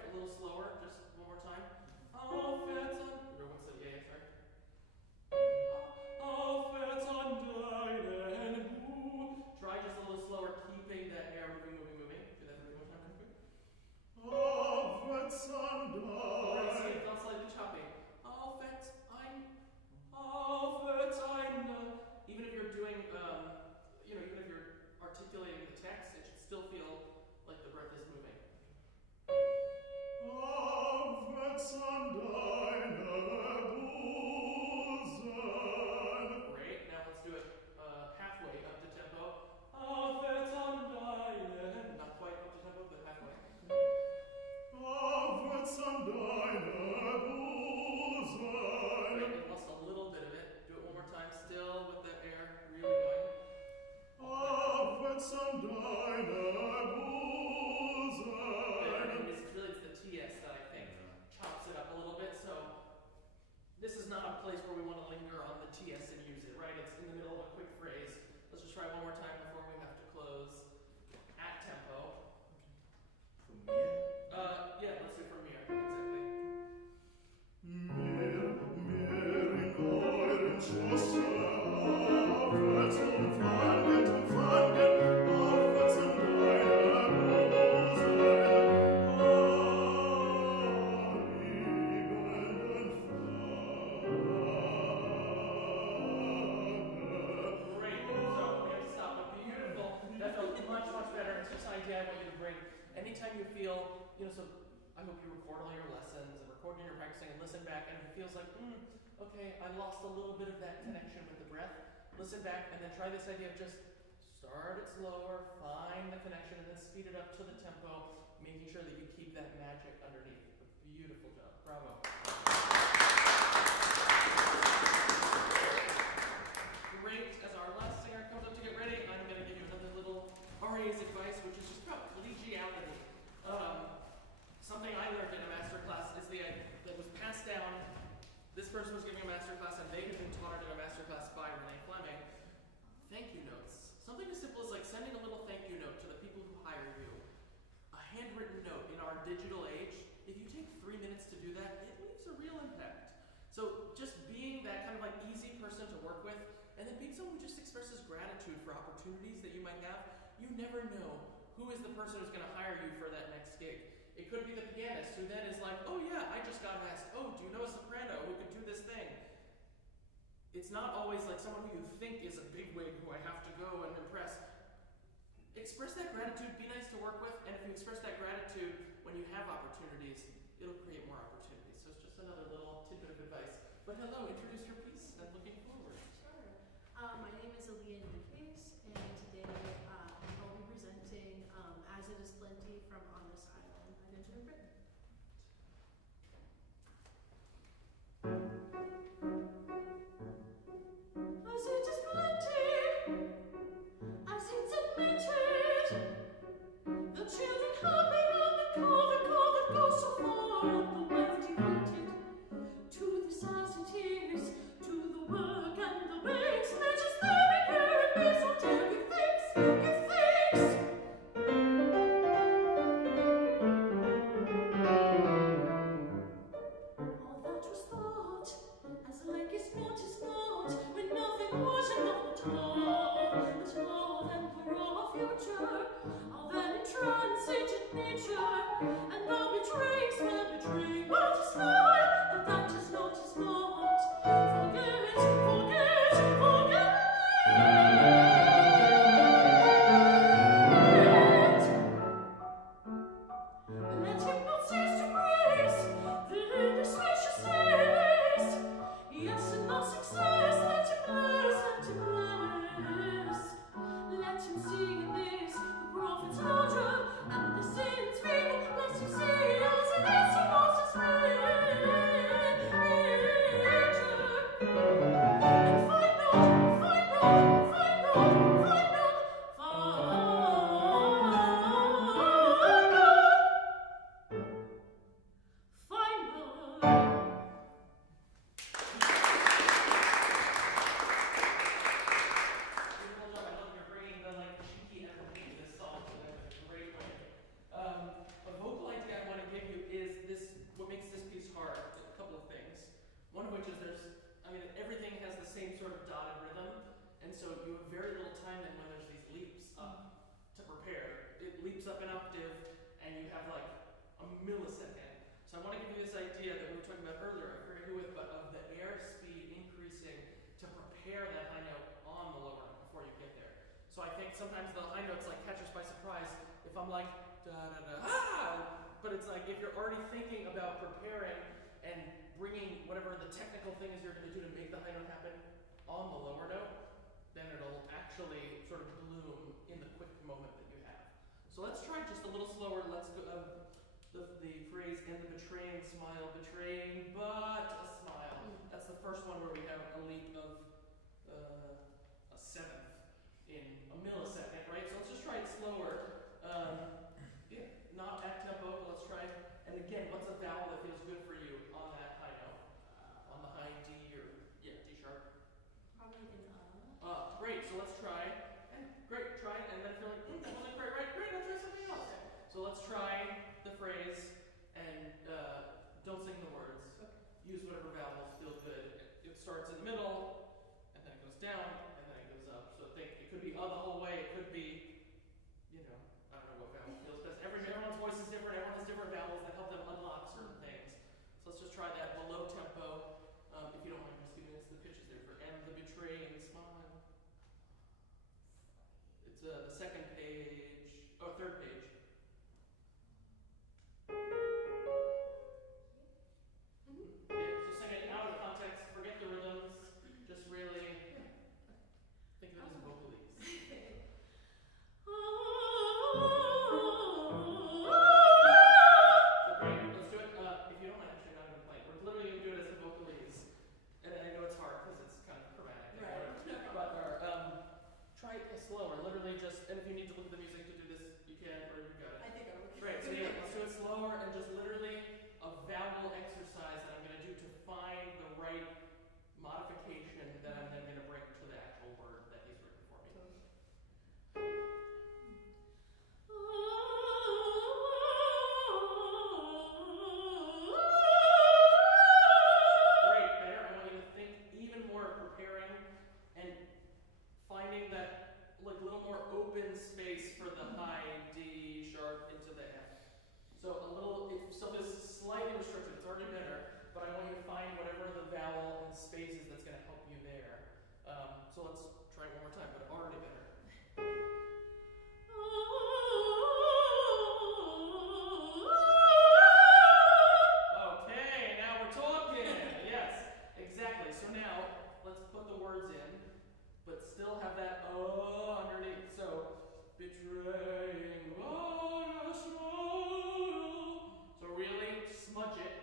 not a place where we want to linger on the TS and use it, right? It's in the middle of a quick phrase. Let's just try one more time before we have to close. At tempo. From here? Yeah, let's do from here. Exactly. Mir in eurem Schoße aufwärts umfangen, aufwärts in deiner Rosen, Great. So we have to stop, but beautiful. That felt much, much better. It's just an idea I want you to bring. Anytime you feel, so I hope you record all your lessons and record when you're practicing and listen back, and if it feels like, okay, I lost a little bit of that connection with the breath, listen back and then try this idea of just start it slower, find the connection, and then speed it up to the tempo, making sure that you keep that magic underneath. Beautiful job. Bravo. Great. As our last singer comes up to get ready, I'm going to give you another little Aryeh's advice, which is just about collegiality. Something I learned in a master class is that was passed down. This person was giving a master class, and they had been taught it in a master class by Renee Fleming. Thank you notes. Something as simple as like sending a little thank you note to the people who hire you. A handwritten note in our digital age. If you take 3 minutes to do that, it leaves a real impact. So just being that kind of like easy person to work with, and then being someone who just expresses gratitude for opportunities that you might have. You never know who is the person who's going to hire you for that next gig. It could be the pianist who then is like, oh yeah, I just got asked, oh, do you know a soprano who could do this thing? It's not always like someone who you think is a bigwig who I have to go and impress. Express that gratitude, be nice to work with, and if you express that gratitude when you have opportunities, it'll create more opportunities. So it's just another little tidbit of advice. But hello, introduce your piece, and looking forward. Sure. My name is Aryeh, and today I'll be presenting As It Is Plenty from On This Island by Benjamin Britten. As it is plenty, as it's admitted, the children happy and the car that goes so far, and the wealth devoted to the sighs and tears, to the work and the breaks. Let us there be prayer and peace, so tell give thanks, give thanks. All that was thought, as like is not, when nothing was enough but love and the raw future, all that intransigent nature, and thou betrayest my betraying, what is not, that is not, forget, forget. Let him not cease to praise the spacious days. Yes, and not success. Let him bless, let him bless. Let him see in this the prophet's larger and the sins feeble. Let him see as it is to Moses' nature. And find not, Beautiful job. I love you're bringing the like cheeky energy to this song in a great way. A vocal idea I want to give you is this. What makes this piece hard? A couple of things. One of which is everything has the same sort of dotted rhythm, and so you have very little time then when there's these leaps up to prepare. It leaps up an octave, and you have like a millisecond. So I want to give you this idea that we were talking about earlier. I forget who with, but of the air speed increasing to prepare that high note on the lower note before you get there. So I think sometimes the high notes like catch us by surprise. If I'm like da da da but it's like if you're already thinking about preparing and bringing whatever the technical thing is you're going to do to make the high note happen on the lower note, then it'll actually sort of bloom in the quick moment that you have. So let's try just a little slower. Let's go the phrase and the betraying smile, betraying but a smile. That's the first one where we have a leap of a seventh in a millisecond, right? So let's just try it slower. Not at tempo, but let's try it. And again, what's a vowel that feels good for you on that high note? On the high D starts in the middle, and then it goes down, and then it goes up. So think it could be the whole way. It could be, you know, I don't know what vowel feels best. Everyone's voice is different. Everyone has different vowels that help them unlock certain things. So let's just try that below tempo. If you don't mind just giving us the pitches there for and the betraying smile. It's the second page, third page. Yeah, so sing it out of context, forget the rhythms, just really think of it as a vocalese. So great, let's do it. If you don't mind, actually, not even playing. We're literally going to do it as a vocalese. And I know it's hard because it's kind of chromatic. Right. But try it slower, literally just, and if you need to look at the music to do this, you can, or you got it. I think I'm okay. Great, so yeah, let's do it slower and just literally a vowel exercise that I'm going to do to find the right modification that I'm then going to bring to the actual word that he's written for me. Great, better. I want you to think even more of preparing and finding that like little more open space for the high D sharp into the F. So a little, if stuff is slightly restricted, it's already better, but I want you to find whatever the vowel and spaces that's going to help you there. So let's try it one more time, but already better. Okay, now we're talking. Yes, exactly. So now let's put the words in, but still have that underneath. So betraying what a smile. So really smudge it.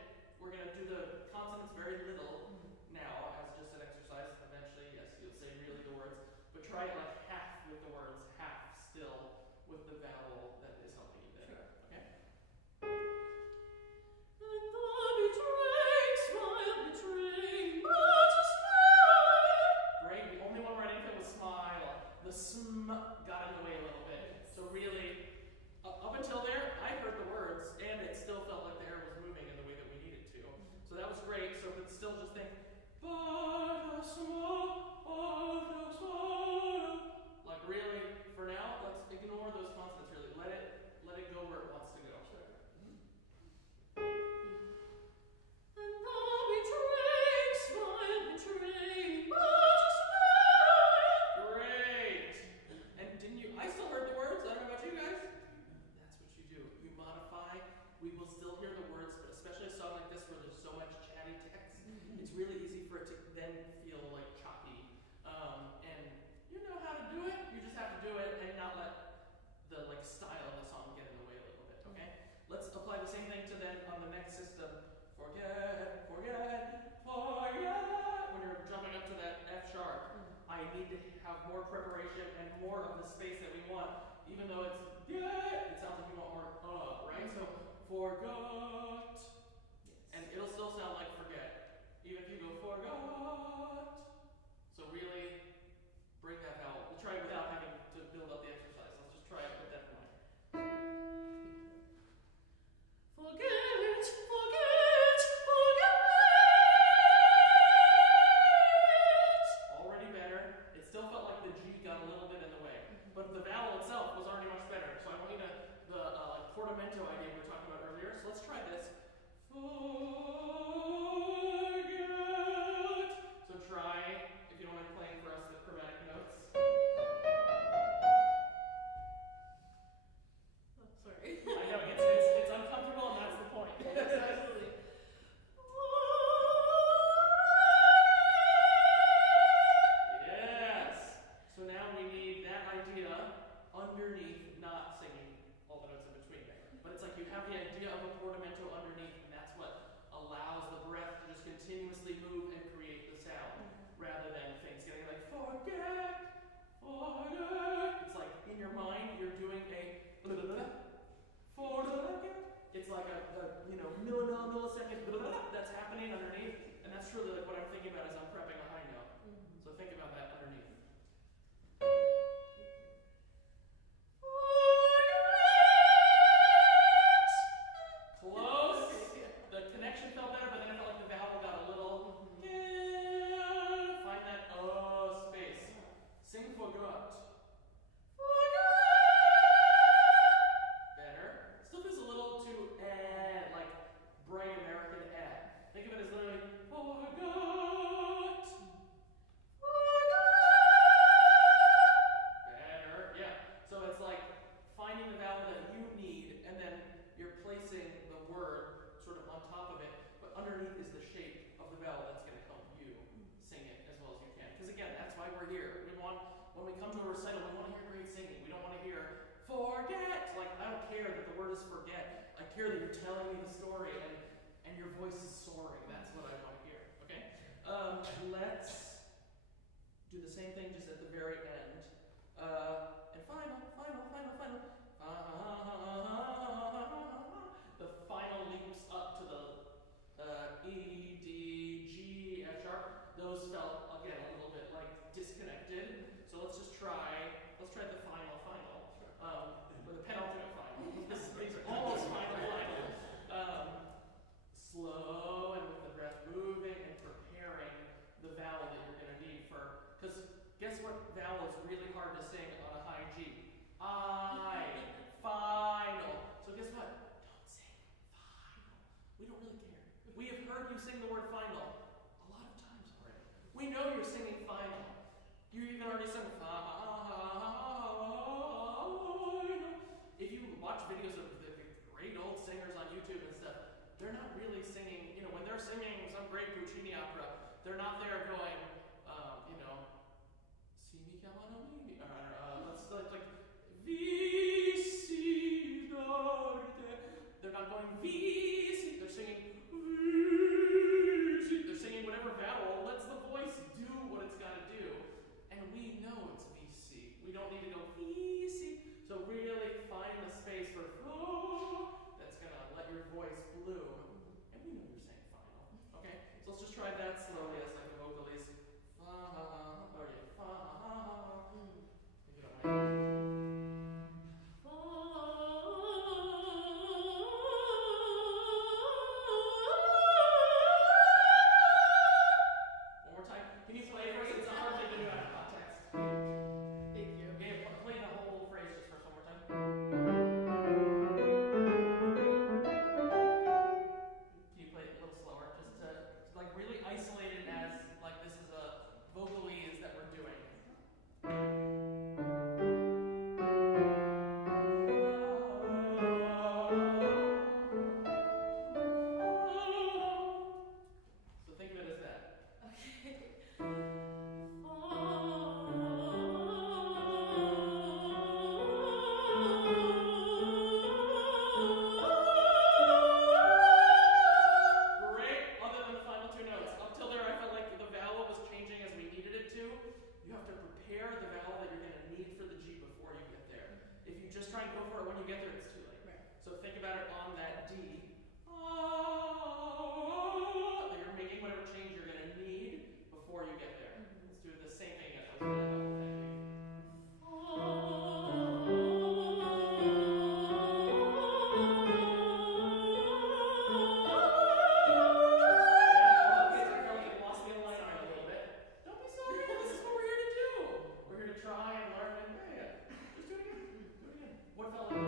We're going to do the consonants very little now as just an exercise. Eventually, yes, you'll say really the words, but try it like half with the words, half still with the vowel that is helping you there. Sure. Okay? And the betraying smile, betraying but a smile. Great. The only one where I didn't fit was smile. The sm got in the way a little bit. So really, up until there, I heard the words, and it still felt like the air was moving in the way that we needed to. So that was great. So but still just think, but a smile, like really, for now, let's ignore those consonants really. Let it go where it wants to go. And the betraying smile, betraying but a smile. Great. And didn't you? I still heard the words. I don't know about you guys. That's what you do. You modify. We will still hear the words, but especially a song like this where there's so much chatty text, it's really easy for it to then feel like choppy. And you know how to do it. You just have to do it and not let the style of the song get in the way a little bit. Okay. Let's apply the same thing to then on the next system. Forget, forget, forget. When you're jumping up to that F sharp, I need to have more preparation and more of the space that we want. Even though it's get, it sounds like we want more right? So forgot. And it'll still sound like forget. Even if you go forgot. So really bring that vowel. We'll try it without having to build up the exercise. Let's just try it with that in mind. Forget, forget, forget. Already better. It still felt like the G got a little bit in the way. But the vowel itself was already much better. So I want you to, the portamento idea we were talking about earlier. So let's try this. Forget. So try, if you don't mind playing for us the chromatic notes. Oh, sorry. I know, it's uncomfortable and that's the point. Absolutely. Yes. So now we need that idea underneath, not singing all the notes in between. But it's like you have the idea of a portamento underneath, and that's what allows the breath to just continuously move and create the sound, rather than things getting like forget, forget. It's like in your mind you're doing a forget. It's like a millisecond that's happening underneath, and that's truly like what I'm thinking about as I'm prepping a high note. So think about that underneath. Close. The connection felt better, but then I felt like the vowel got a little. Yeah. care that the word is forget. I care that you're telling me the story and your voice is soaring. That's what I want to hear. Okay? Let's do the same thing just at the very end. And final. The final leaps up to the E, D, G, F sharp. Those felt, again, a little bit like disconnected. So let's try the final. Or the penultimate final. These are almost final. Slow and with the breath moving and preparing the vowel that you're going to need for, because guess what vowel is really hard to sing on a high G? Final. So guess what? Don't sing final. We don't really care. We have heard you sing the word final a lot of times already. We know you're singing final. You even already sung final. If you watch videos of the great old singers on YouTube and stuff, they're not really singing, when they're singing some great Puccini opera, they're not there going, si mi chiamano mi, let's like, visi d'arte. They're not going visi, they're singing visi. They're singing whatever vowel lets the voice do what it's got to do. And we know it's visi. We don't need to go visi. So really find the space for that's going to let your voice bloom. And we know you're saying final. Okay? So let's just try that slowly as like the vocalese. If you don't mind. One more time. Can you play for us? It's a hard thing to do out of context. Thank you. Okay, play the whole phrase just for us one more time. Can you play it a little slower? Just to like really isolate it as like this is a vocalese that we're doing. So think of it as that. Great, other than the final two notes. Up till there I felt like the vowel was changing as we needed it to. You have to prepare the vowel that you're going to need for the G before you get there. If you just try and go for it when you get there, it's too late. Right. So think about it on that D. That you're making whatever change you're going to need before you get there. Let's do the same thing again. That was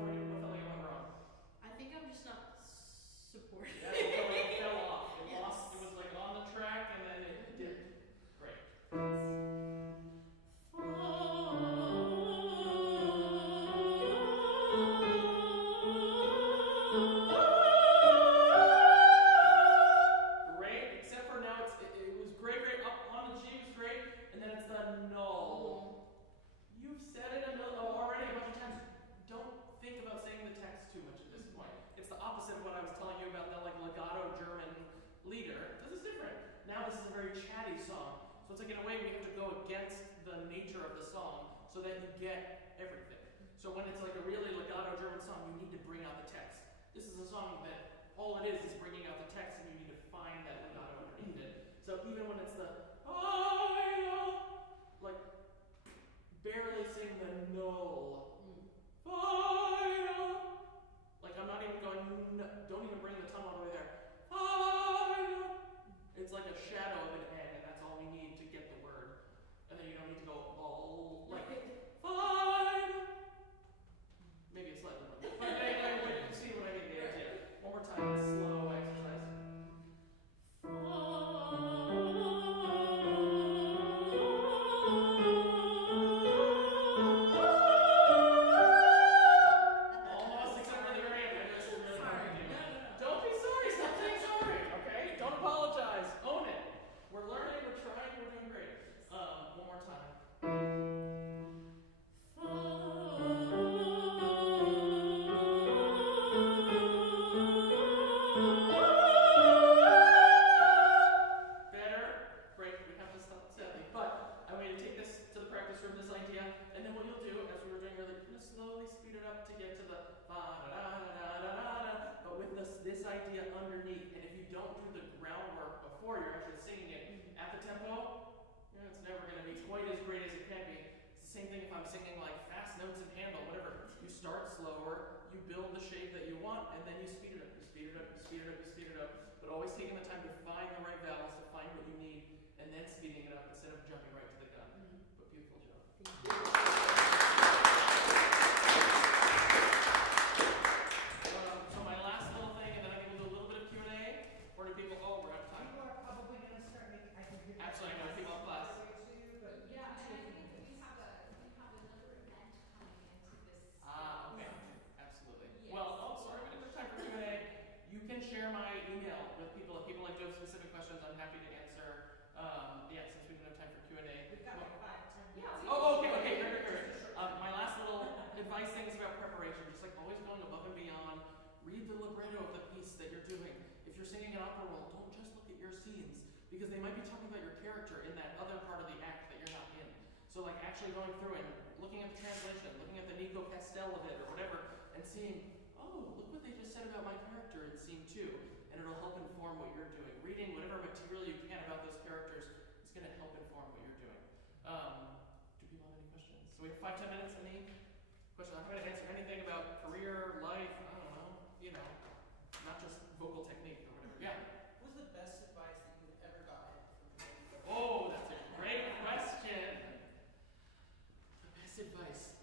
really helpful. I think I'm just not supportive. Yeah, it fell off. It lost. It was like on the track, and then it did. Great. Great, except for now it was great up on the G was great, and then it's the null. You've said it already a bunch of times. Don't think about saying the text too much at this point. It's the opposite of what I was telling you about the like legato German leader. This is different. Now this is a very chatty song. So it's like in a way we have to go against the nature of the song so that you get everything. So when it's like a really legato German song, you need to bring out the text. This is a song that all it is bringing out the text, and you need to find that legato underneath it. So even when it's the like barely sing the null. Like I'm not even going, don't even bring the tongue all the way there. It's like a shadow of an N, and that's all we need to get the word. And then you don't need to go all like fine. Maybe it's slightly more. But anyway, you see what I mean? The idea. One more time, slow. idea underneath, and if you don't do the groundwork before you're actually singing it at the tempo, it's never going to be quite as great as it can be. It's the same thing if I'm singing like fast notes in Handel, whatever. You start slower, you build the shape that you want, and then you speed it up, you speed it up, you speed it up, you speed it up, but always taking the time to find the right vowels, to find what you need, and then speeding it up instead of jumping right to the gun. But beautiful job. So my last little thing, and then I can do a little bit of Q&A. Or do people, oh, we're out of time. People are probably going to start making, I can hear Absolutely, I know people in class. But Yeah, and I think that we have another event coming into this. Okay. Absolutely. Yes. Well, sorry, we didn't have time for Q&A. You can share my email with people. If people like to have specific questions, I'm happy to answer. Since we didn't have time for Q&A. we've got like 5, 10 minutes. Yeah. Oh, okay, great. My last little advice thing is about preparation. Just like always going above and beyond. Read the libretto of the piece that you're doing. If you're singing an opera roll, don't just look at your scenes, because they might be talking about your character in that other part of the act that you're not in. So like actually going through and looking at the translation, looking at the Nico Pastel of it or whatever, and seeing, oh, look what they just said about my character in scene 2, and it'll help inform what you're doing. Reading whatever material you can about those characters is going to help inform what you're doing. Do people have any questions? So we have 5-10 minutes. Any questions? I'm going to answer anything about career, life, I don't know, not just vocal technique or whatever. Yeah? What was the best advice that you've ever gotten from people? Oh, that's a great question. The best advice.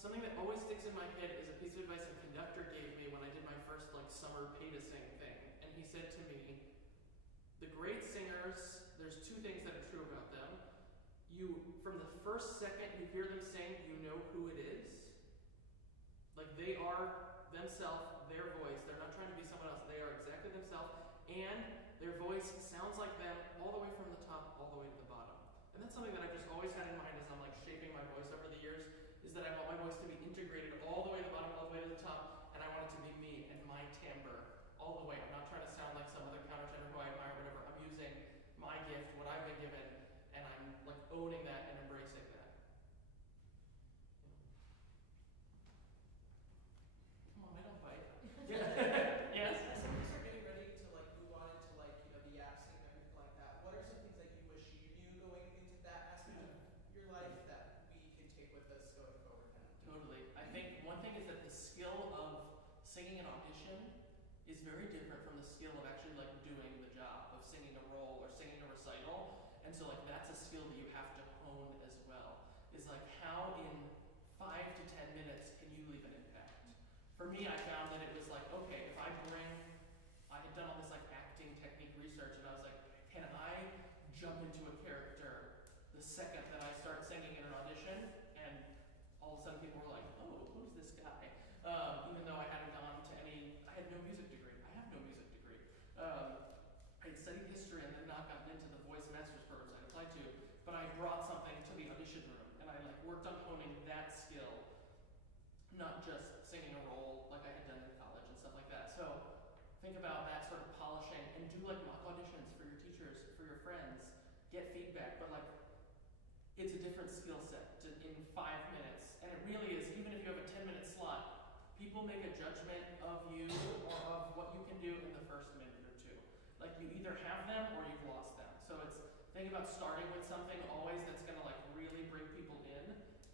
Something that always sticks in my head is a piece of advice a conductor gave me when I did my first summer pay to sing thing. And he said to me, the great singers, there's 2 things that are true about them. From the first second you hear them sing, you know who it is. Like they are themselves, their voice. They're not trying to be someone else. They are exactly themselves. And their voice sounds like them all the way from the top all the way to the bottom. And that's something that I've just always had in mind as I'm shaping my voice over the years, is that I want my voice to be integrated all the way to the bottom, all the way to the top, and I want it to be me and my timbre all the way. I'm not trying to sound like some other countertenor who I admire or whatever. I'm using my gift, what I've been given, and I'm owning that and embracing that. Come on, I don't bite. Yes? As things are getting ready to move on into the app scene and everything like that, what are some things that you wish you knew going into that aspect of your life that we can take with us going forward now? Totally. I think one thing is that the skill of singing an audition is very different from the skill of actually doing the job of singing a role or singing a recital. And so that's a skill that you have to hone as well. Is how in 5 to 10 minutes can you leave an impact? For me, I found that it was okay, if I had done all this acting technique research, and I was can I jump into a character the second that I start singing in an audition? And all of a sudden people were oh, who's this guy? Even though I hadn't gone to I had no music degree. I have no music degree. I had studied history and then not gotten into the voice master's programs I'd applied to, but I brought something to the audition room, and I worked on honing that skill, not just singing a role like I had done in college and stuff like that. So think about that sort of polishing, and do mock auditions for your teachers, for your friends, get feedback, but it's a different skill set in 5 minutes, and it really is. Even if you have a 10-minute slot, people make a judgment of you or of what you can do in the first minute or 2. You either have them or you've lost them. So think about starting with something always that's going to really bring people in.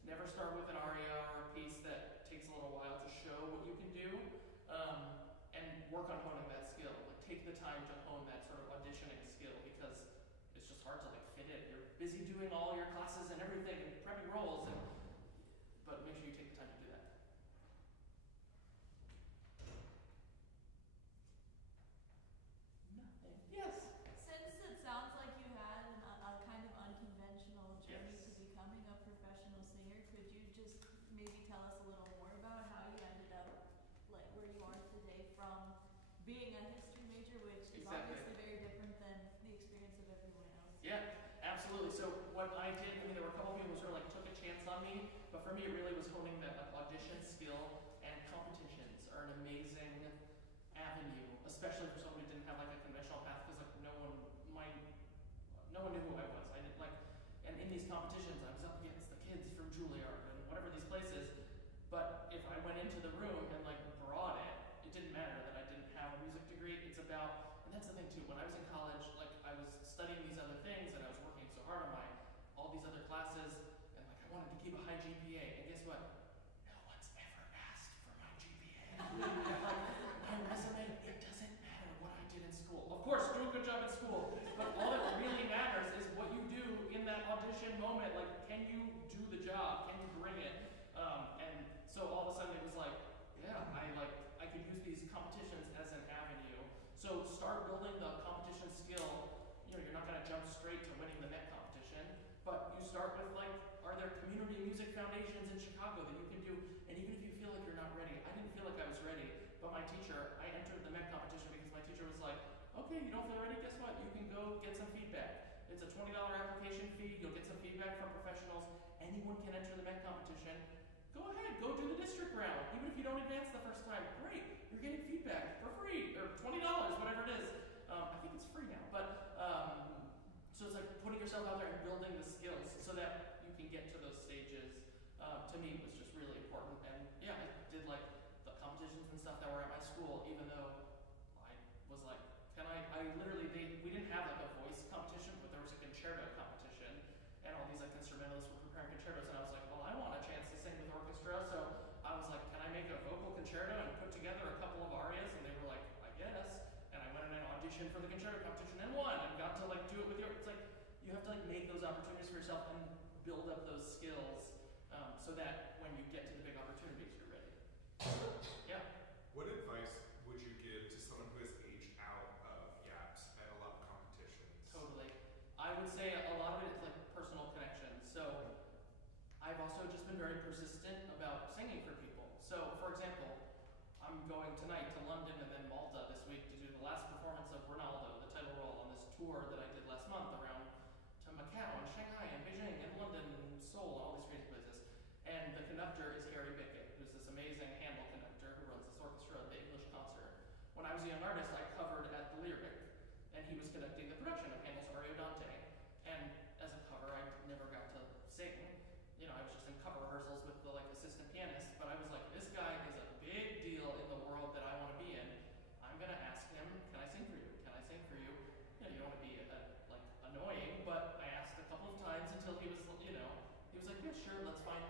Never start with an aria or a piece that takes a little while to show what you can do, and work on honing that skill. Take the time to hone that sort of auditioning skill, because it's just hard to fit in. You're busy doing all your classes and everything and prepping roles, but make sure you take the time to do that. Nothing. Yes. Since it sounds like you had a kind of unconventional journey Yes. to becoming a professional singer, could you just maybe tell us a little more about how you ended up where you are today from being a history major, which is Exactly. obviously very different than the experience of everyone else? Yeah, absolutely. So what I did, there were a couple of people who sort of took a chance on me, but for me it really was honing that audition skill, and competitions are an amazing avenue, especially for someone who didn't have a conventional path, because no one knew who I was. I didn't and in these competitions I was up against the kids from Juilliard and whatever these places, but if I went into the room and brought it, it didn't matter that I didn't have a music that's the thing too. When I was in college, like I was studying these other things and I was working so hard on all these other classes, and like I wanted to keep a high GPA. And guess what? No one's ever asked for my GPA. Like my resume, it doesn't matter what I did in school. Of course, do a good job at school, but all that really matters is what you do in that audition moment. Like, can you do the job? Can you bring it? And so all of a sudden it was like, yeah, I could use these competitions as an avenue. So start building the competition skill. You know, you're not going to jump straight to winning the Met competition, but you start with like, are there community music foundations in Chicago that you can do? And even if you feel like you're not ready, I didn't feel like I was ready, but my teacher, I entered the Met competition because my teacher was like, okay, you don't feel ready? Guess what? You can go get some feedback. It's a $20 application fee. You'll get some feedback from professionals. Anyone can enter the Met competition. Go ahead, go do the district round. Even if you don't advance the first time, great. You're getting feedback for free, or $20, whatever it is. I think it's free now, but so it's like putting yourself out there and building the skills so that you can get to those stages. To me, was just really important. And yeah, I did like the competitions and stuff that were at my school, even though I was like, we didn't have like a voice competition, but there was a concerto competition, and all these like instrumentalists were preparing concertos, and I was like, well, I want a chance to sing with orchestra, so I was like, can I make a vocal concerto and put together a couple of arias? And they were like, I guess. And I went in and auditioned for the concerto competition and won, and got to like do it with it's like, you have to like make those opportunities for yourself and build up those skills, so that when you get to the big opportunities, you're ready. Yeah. What advice would you give to someone who has aged out of yaps at a lot of competitions? Totally. I would say a lot of it is like personal connections. So I've also just been very persistent about singing for people. So for example, I'm going tonight to London and then Malta this week to do the last performance of Ronaldo, the title role on this tour that I did last month around to Macau and Shanghai and Beijing and London and Seoul and all these crazy places. And the conductor is Aryeh, who's this amazing Handel conductor who runs this orchestra at the English concert. When I was a young artist, I covered at the Lyric, and he was conducting the production of Handel's Aryeh. And as a cover, I never got to sing. You know, I was just in cover rehearsals with the like assistant pianist, but I was like, this guy is a big deal in the world that I want to be in. I'm gonna ask him, can I sing for you? Can I sing for you? You know, you don't want to be like annoying, but I asked a couple of times until he was, he was like, yeah, sure, let's find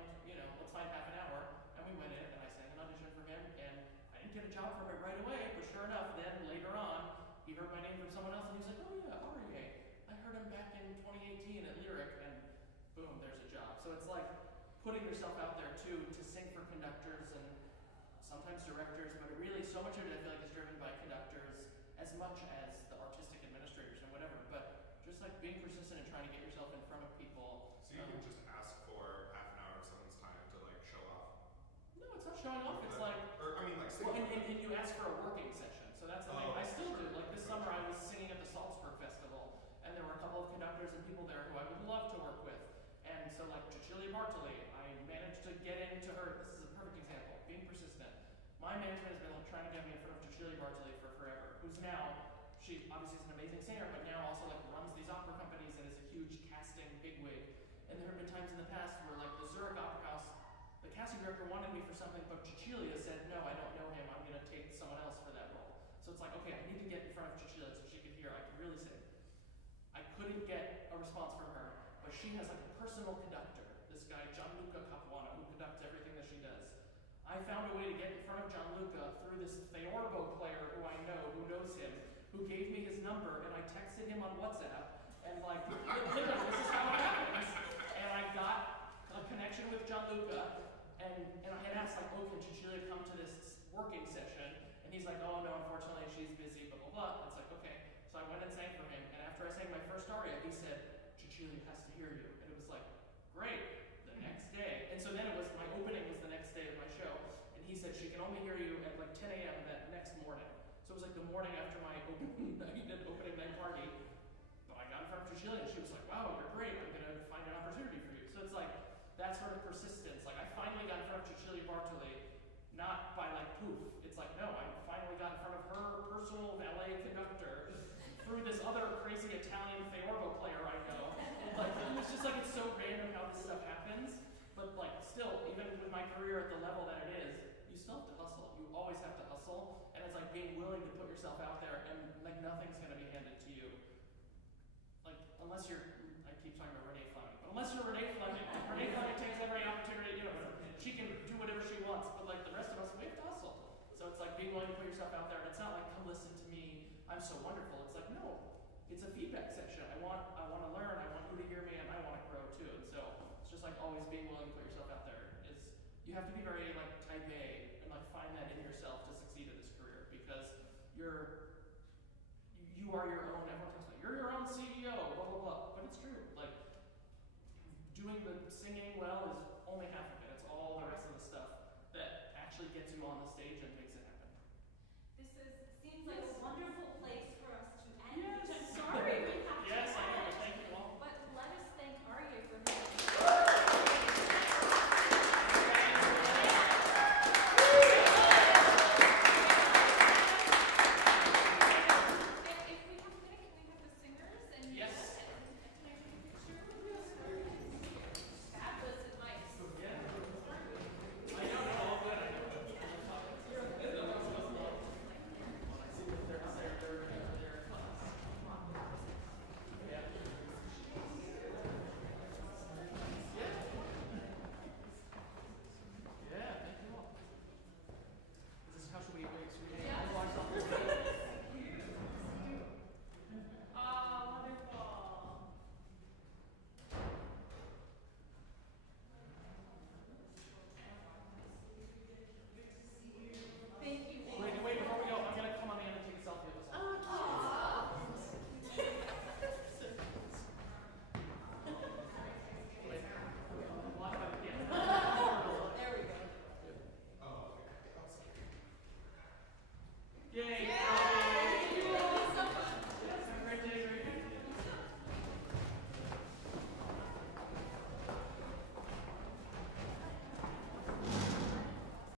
half an hour. And we went in and I sang an audition for him, and I didn't get a job from it right away, but sure enough, then later on, he heard my name from someone else and he was like, oh yeah, Aryeh. I heard him back in 2018 at Lyric, and boom, there's a job. So it's like putting yourself out there too to sing for conductors and sometimes directors, but really so much of it I feel like is driven by conductors as much as the artistic administrators and whatever, but just like being persistent and trying to get yourself in front of people. So you can just ask for half an hour of someone's time to like show off? No, it's not showing off, it's like, sing. well, and you ask for a working session, so that's the thing. I still do. Like this summer I was singing at the Salzburg Festival, and there were a couple of conductors and people there who I would love to work with. And so like Cecilia Bartoli, I managed to get into her. This is a perfect example, being persistent. My management has been like trying to get me in front of Cecilia Bartoli for forever, who's now, she obviously is an amazing singer, but now also like runs these opera companies and is a huge casting bigwig. And there have been times in the past where like the Zurich Opera House, the casting director wanted me for something, but Cecilia said, no, I don't know him, I'm gonna take someone else for that role. So it's like, okay, I need to get in front of Cecilia so she could hear I can really sing. I couldn't get a response from her, but she has like a personal conductor, this guy Gianluca Capuano, who conducts everything that she does. I found a way to get in front of Gianluca through this theorbo player who I know, who knows him, who gave me his number, and I texted him on WhatsApp, and like, literally, this is how it happens. And I got a connection with Gianluca, and I had asked like, oh, can Cecilia come to this working session? And he's like, oh no, unfortunately she's busy, blah, blah, blah. And it's like, okay. So I went and sang for him, and after I sang my first aria, he said, Cecilia has to hear you. And it was like, great, the next day. And so then it was, my opening was the next day of my show, and he said she can only hear you at like 10 a.m. that next morning. So it was like the morning after my opening night party, but I got in front of Cecilia, and she was like, wow, you're great, I'm gonna find an opportunity for you. So it's like, that sort of persistence. Like I finally got in front of Cecilia Bartoli, not by like poof. It's like, no, I finally got in front of her personal valet conductor through this other crazy Italian theorbo player I know. Like it was just like, it's so random how this stuff happens. But like still, even with my career at the level that it is, you still have to hustle. You always have to hustle. And it's like being willing to put yourself out there, and like nothing's unless you're, I keep talking about Renee Fleming, but unless you're Renee Fleming, like Renee Fleming takes every opportunity, you know, she can do whatever she wants, but like the rest of us, we have to hustle. So it's like being willing to put yourself out there, and it's not like, come listen to me, I'm so wonderful. It's like, no, it's a feedback session. I want to learn, I want you to hear me, and I want to grow too. And so it's just like always being willing to put yourself out there is, you have to be very like type A and like find that in yourself to succeed in this career, because you are your own, everyone talks about, you're your own CEO, blah, blah, blah. But it's true. Like, doing the singing well is only half of it. It's all the rest of the stuff that actually gets you on the stage and